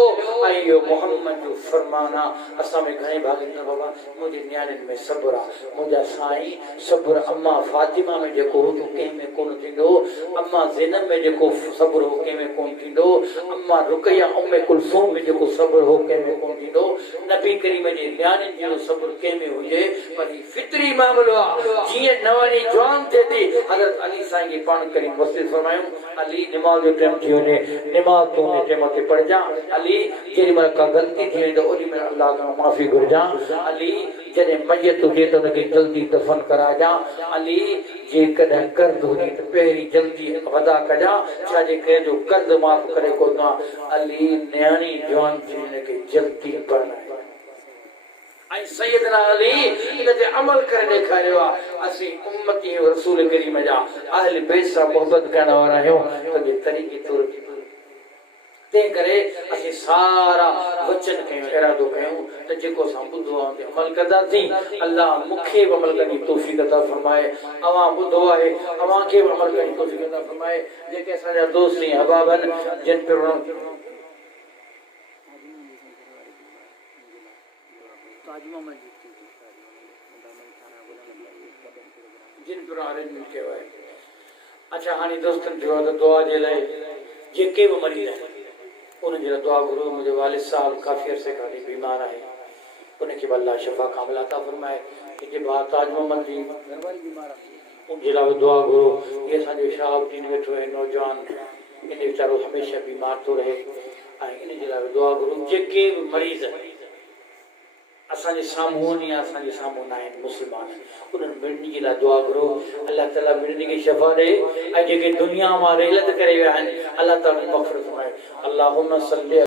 ऐं इहो मोहम्मद जो फरमान आहे। असां में घणे भाॻनि न बाबा मुंहिंजी न्याणियुनि में सब्र आहे, मुंहिंजा साईं सब्र अम्मा फातिमा में जेको हो कंहिं में कोन थींदो, अम्मा ज़ैनब में जेको सब्र हो कंहिं में कोन थींदो, अम्मा रुकैया उम्मे कुलसूम में जेको सब्र हो कंहिं में कोन थींदो, नबी करीम जे न्याणियुनि जो सब्र कंहिं में हुजे। पर ही फितरी मामलो आहे। जीअं नवानी जवान थिए थी, हज़रत अली साईं खे पाण करीम वसीयत फरमायूं, अली निमाज़ जो टाइम थी वञे, निमाज़ तूं उन टाइम ते पढ़जां। अली जेॾी महिल का ग़लती थी वई त ओॾी महिल अल्लाह खां माफ़ी घुरजां। अली जॾहिं मयत हुजे त हुनखे जल्दी दफ़न कराइजां। अली जेकॾहिं कर्ज़ हुजे त पहिरीं जल्दी अदा कजां, छाजे कंहिं जो कर्ज़ माफ़ करे कोन आहे। अली न्याणी जवान थी हुनखे जल्दी पढ़ाए। ऐं सैयदना अली इन ते अमल करे ॾेखारियो आहे। असीं उम्मती रसूल करीम जा अहल बैत सां मोहबत करण वारा आहियूं, सॼे तरीक़े तौर ते। तंहिं करे असीं सारा वचन कयूं, इरादो कयूं त जेको असां ॿुधो आहे ते अमल कंदासीं। अलाह मूंखे बि अमल करण जी तौफ़ीक़ अता फरमाए, अवां ॿुधो आहे अवांखे बि अमल करण जी तौफ़ीक़ अता फरमाए। जेके असांजा दोस्त ऐं अहबाब आहिनि जिन पिणु जिन पिणु अरेंजमेंट कयो आहे। अच्छा हाणे दोस्तनि थियो आहे त दुआ जे लाइ जेके बि मरीज़ आहिनि उन्हनि जे लाइ दुआ घुरो। मुंहिंजो वालिद साहब काफ़ी अरसे खां बीमार आहे, उनखे बि अल्लाह शफ़ा कामिल अता फरमाए। हिते भाउ ताज मोहम्मद जी घरवारी बीमार आहे, उनजे लाइ बि दुआ घुरो। इहे असांजो शहाबुद्दीन वेठो आहे नौजवान, इन वीचारो हमेशह बीमार थो रहे। इन जे लाइ दुआ करो जेके भी मरीज़ असांजे साम्हूं या असांजे साम्हूं न आहिनि मुस्लमान उन्हनि ॿिन्ही जे लाइ दुआ करो अल्लाह ताला ॿिन्ही खे शफ़ा ॾे ऐं जेके दुनिया मां रेलत करे विया आहिनि अल्लाह ताला मग़फ़िरत फरमाए। अल्लाहुम्मा सल्ली